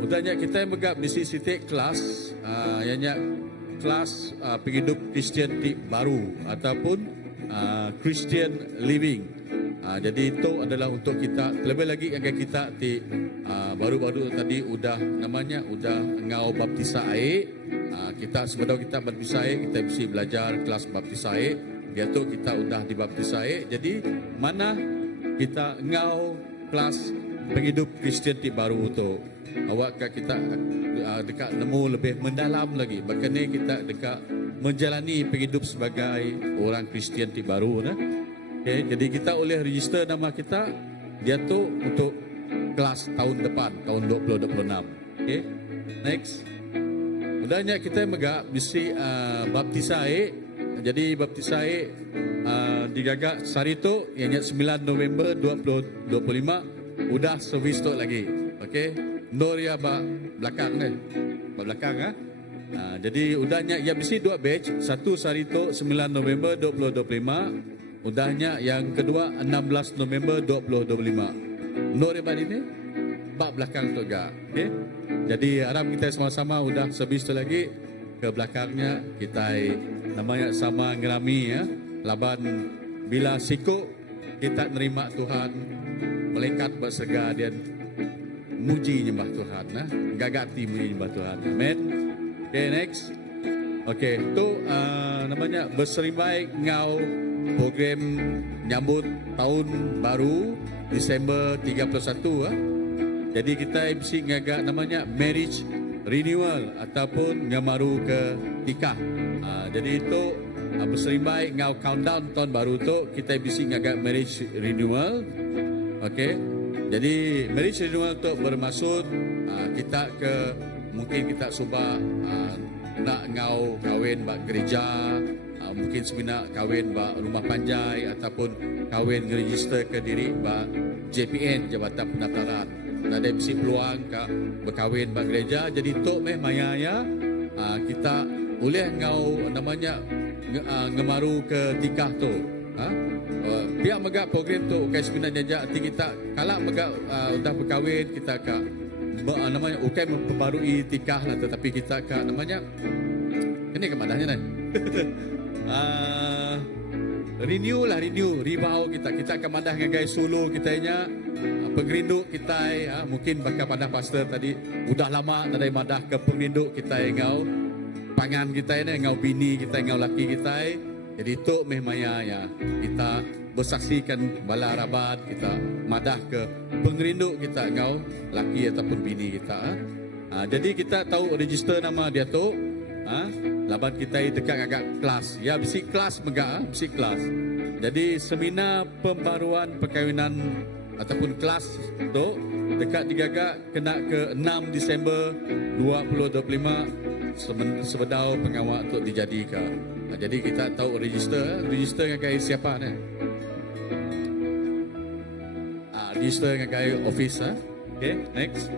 Udahnya kita megap di sisi kelas ianya kelas penghidup Kristian baru ataupun Christian living. Jadi itu adalah untuk kita lebih lagi yang kita baru-baru tadi udah ngau baptisa air. Kita sebelum kita baptisa air kita mesti belajar kelas baptisa air. Dia tu kita udah dibaptisa air. Jadi mana kita ngau kelas penghidup Kristian baru tu. Awak kita dekat nemu lebih mendalam lagi. Bahkan kita dekat menjalani penghidup sebagai orang Kristian baru nah. Okay, jadi kita boleh register nama kita dia tu untuk kelas tahun depan tahun 2026. Okay, next. Udahnya kita megak mesti baptisai. Jadi baptisai digagak sehari tu yang 9 November 2025 udah servis tu lagi. Okay, Noria belakang ni, belakang jadi udahnya ya mesti 2 batch, satu sehari tu 9 November 2025. Udahnya yang kedua 16 November 2025. Nur yang ini bak belakang tu juga. Okay? Jadi harap kita sama-sama udah servis tu lagi ke belakangnya kita namanya sama ngerami ya. Laban bila siku kita nerima Tuhan malaikat berserga dan muji nyembah Tuhan nah. Gagati muji nyembah Tuhan. Amen. Okay, next. Okay, tu namanya berserimbai ngau program nyambut tahun baru Disember 31 Jadi kita mesti ngagak namanya marriage renewal ataupun ngamaru ke nikah. Jadi itu berserimbai ngau countdown tahun baru tu kita mesti ngagak marriage renewal. Okey. Jadi marriage renewal tu bermaksud kita mungkin kita cuba nak ngau kahwin bak gereja, mungkin sebenarnya kahwin bak rumah panjai ataupun kahwin register ke diri bak JPN Jabatan Pendaftaran. Ada mesti peluang berkahwin bak gereja. Jadi tok maya ya kita boleh ngau namanya ngemaru ke tikah tu. Pihak megak program tu okay, sebenarnya kita kalau megak dah berkahwin kita namanya okay memperbarui tikah lah, tetapi kita namanya ini ke madahnya renew ribau kita akan madah dengan guys solo kitanya pengerinduk kita mungkin bakal pada pastor tadi udah lama tadi madah ke pengerinduk kita ngau pangan kita ini ngau bini kita ngau laki kita jadi itu maya ya kita bersaksikan bala rabat kita madah ke pengerinduk kita ngau laki ataupun bini kita jadi kita tahu register nama dia tu laban kita dekat agak kelas ya mesti kelas megak mesti kelas. Jadi seminar pembaruan perkahwinan ataupun kelas tu dekat digagak kena ke 6 Disember 2025 sebedau pengawal tu dijadikan. Jadi kita tahu register dengan gaya siapa ni? Register dengan gaya office Okay, next.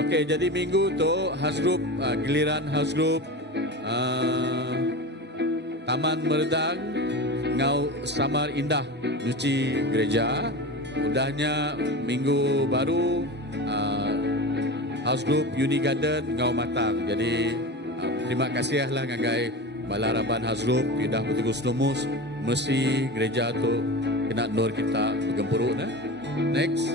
Okay, jadi minggu tu house group giliran house group Taman Meredang ngau Samar Indah nyuci gereja. Udahnya minggu baru house group Uni Garden ngau Matang. Jadi terima kasih lah ngagai balaraban house group tidak betul lumus mesti gereja tu kena nur kita bergempuruk dah. Next.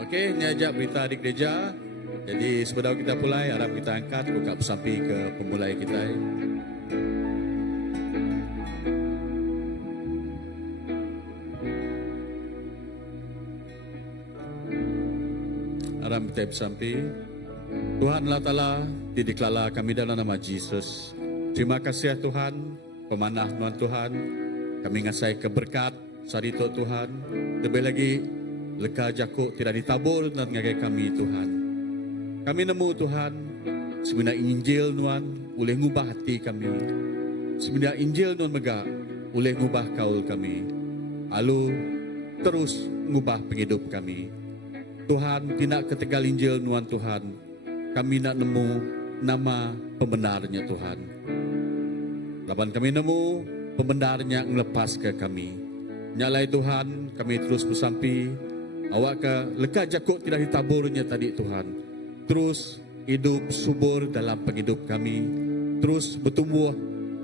Okey, ni aja berita di gereja. Jadi sebelum kita mulai, harap kita angkat buka pesampi ke pemulai kita. Harap kita pesampi. Tuhan Allah Ta'ala, didiklala kami dalam nama Yesus. Terima kasih ya Tuhan, pemanah Tuhan. Kami ngasai keberkat sarito Tuhan. Lebih lagi, leka jakuk tidak ditabur dan ngagai kami Tuhan. Kami nemu Tuhan, sebenarnya Injil Tuhan boleh ngubah hati kami. Sebenarnya Injil Tuhan megak boleh ngubah kaul kami. Lalu terus ngubah penghidup kami. Tuhan tidak ketegal Injil Tuhan Tuhan. Kami nak nemu nama pembenarnya Tuhan. Laban kami nemu pembenarnya ngelepas ke kami. Nyalai Tuhan, kami terus bersampi. Awak ke leka jakuk tidak ditaburnya tadi Tuhan. Terus hidup subur dalam penghidup kami. Terus bertumbuh,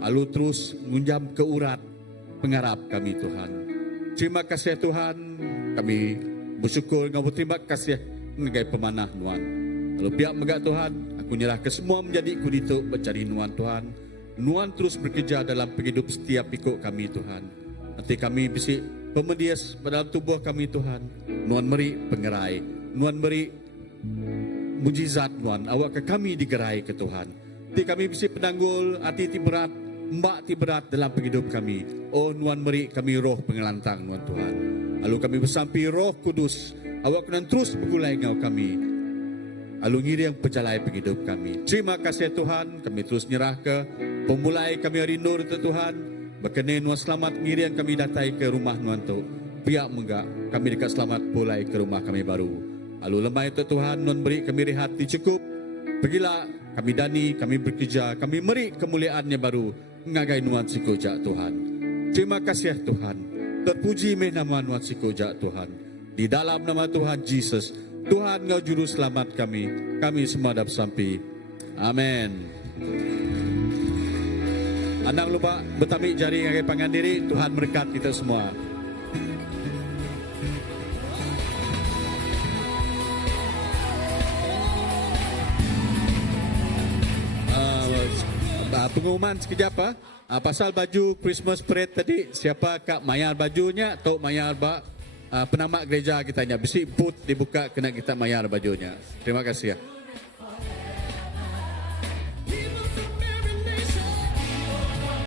lalu terus mengunjam ke urat pengharap kami Tuhan. Terima kasih Tuhan, kami bersyukur dengan berterima kasih mengenai pemanah Tuhan. Lalu pihak megak Tuhan, aku nyerah ke semua menjadi kudituk mencari Nuan Tuhan. Nuan terus bekerja dalam penghidup setiap ikut kami Tuhan. Nanti kami bisik pemedias dalam tubuh kami Tuhan. Nuan beri pengerai, Nuan beri mujizat Nuan, awak ke kami digerai ke Tuhan. Nanti kami bisik penanggul, hati ti berat, mbak ti berat dalam penghidup kami. Oh Nuan beri kami roh pengelantang Nuan Tuhan. Lalu kami bersampi roh kudus, awak kena terus bergulai ngau kami. Lalu ngiri yang penjalai penghidup kami. Terima kasih Tuhan, kami terus nyerah ke pemulai kami rindu itu Tuhan. Berkenan Nuan selamat ngiri yang kami datai ke rumah Nuan tu. Pihak menggak, kami dekat selamat pulai ke rumah kami baru. Lalu lemah itu Tuhan, Nuan beri kami rehat cukup. Pergilah, kami dani, kami bekerja, kami meri kemuliaannya baru. Ngagai Nuan sikojak Tuhan. Terima kasih Tuhan. Terpuji nama Nuan sikojak Tuhan. Di dalam nama Tuhan Yesus, Tuhan Engkau juru selamat kami. Kami semua dapat sampai. Amin. Anak lupa bertamik jari ngagai pangan diri. Tuhan berkat kita semua. Pengumuman sekejap pasal baju Christmas parade tadi, siapa kak mayar bajunya atau mayar penamak gereja kita nya besi boot dibuka kena kita mayar bajunya. Terima kasih ya.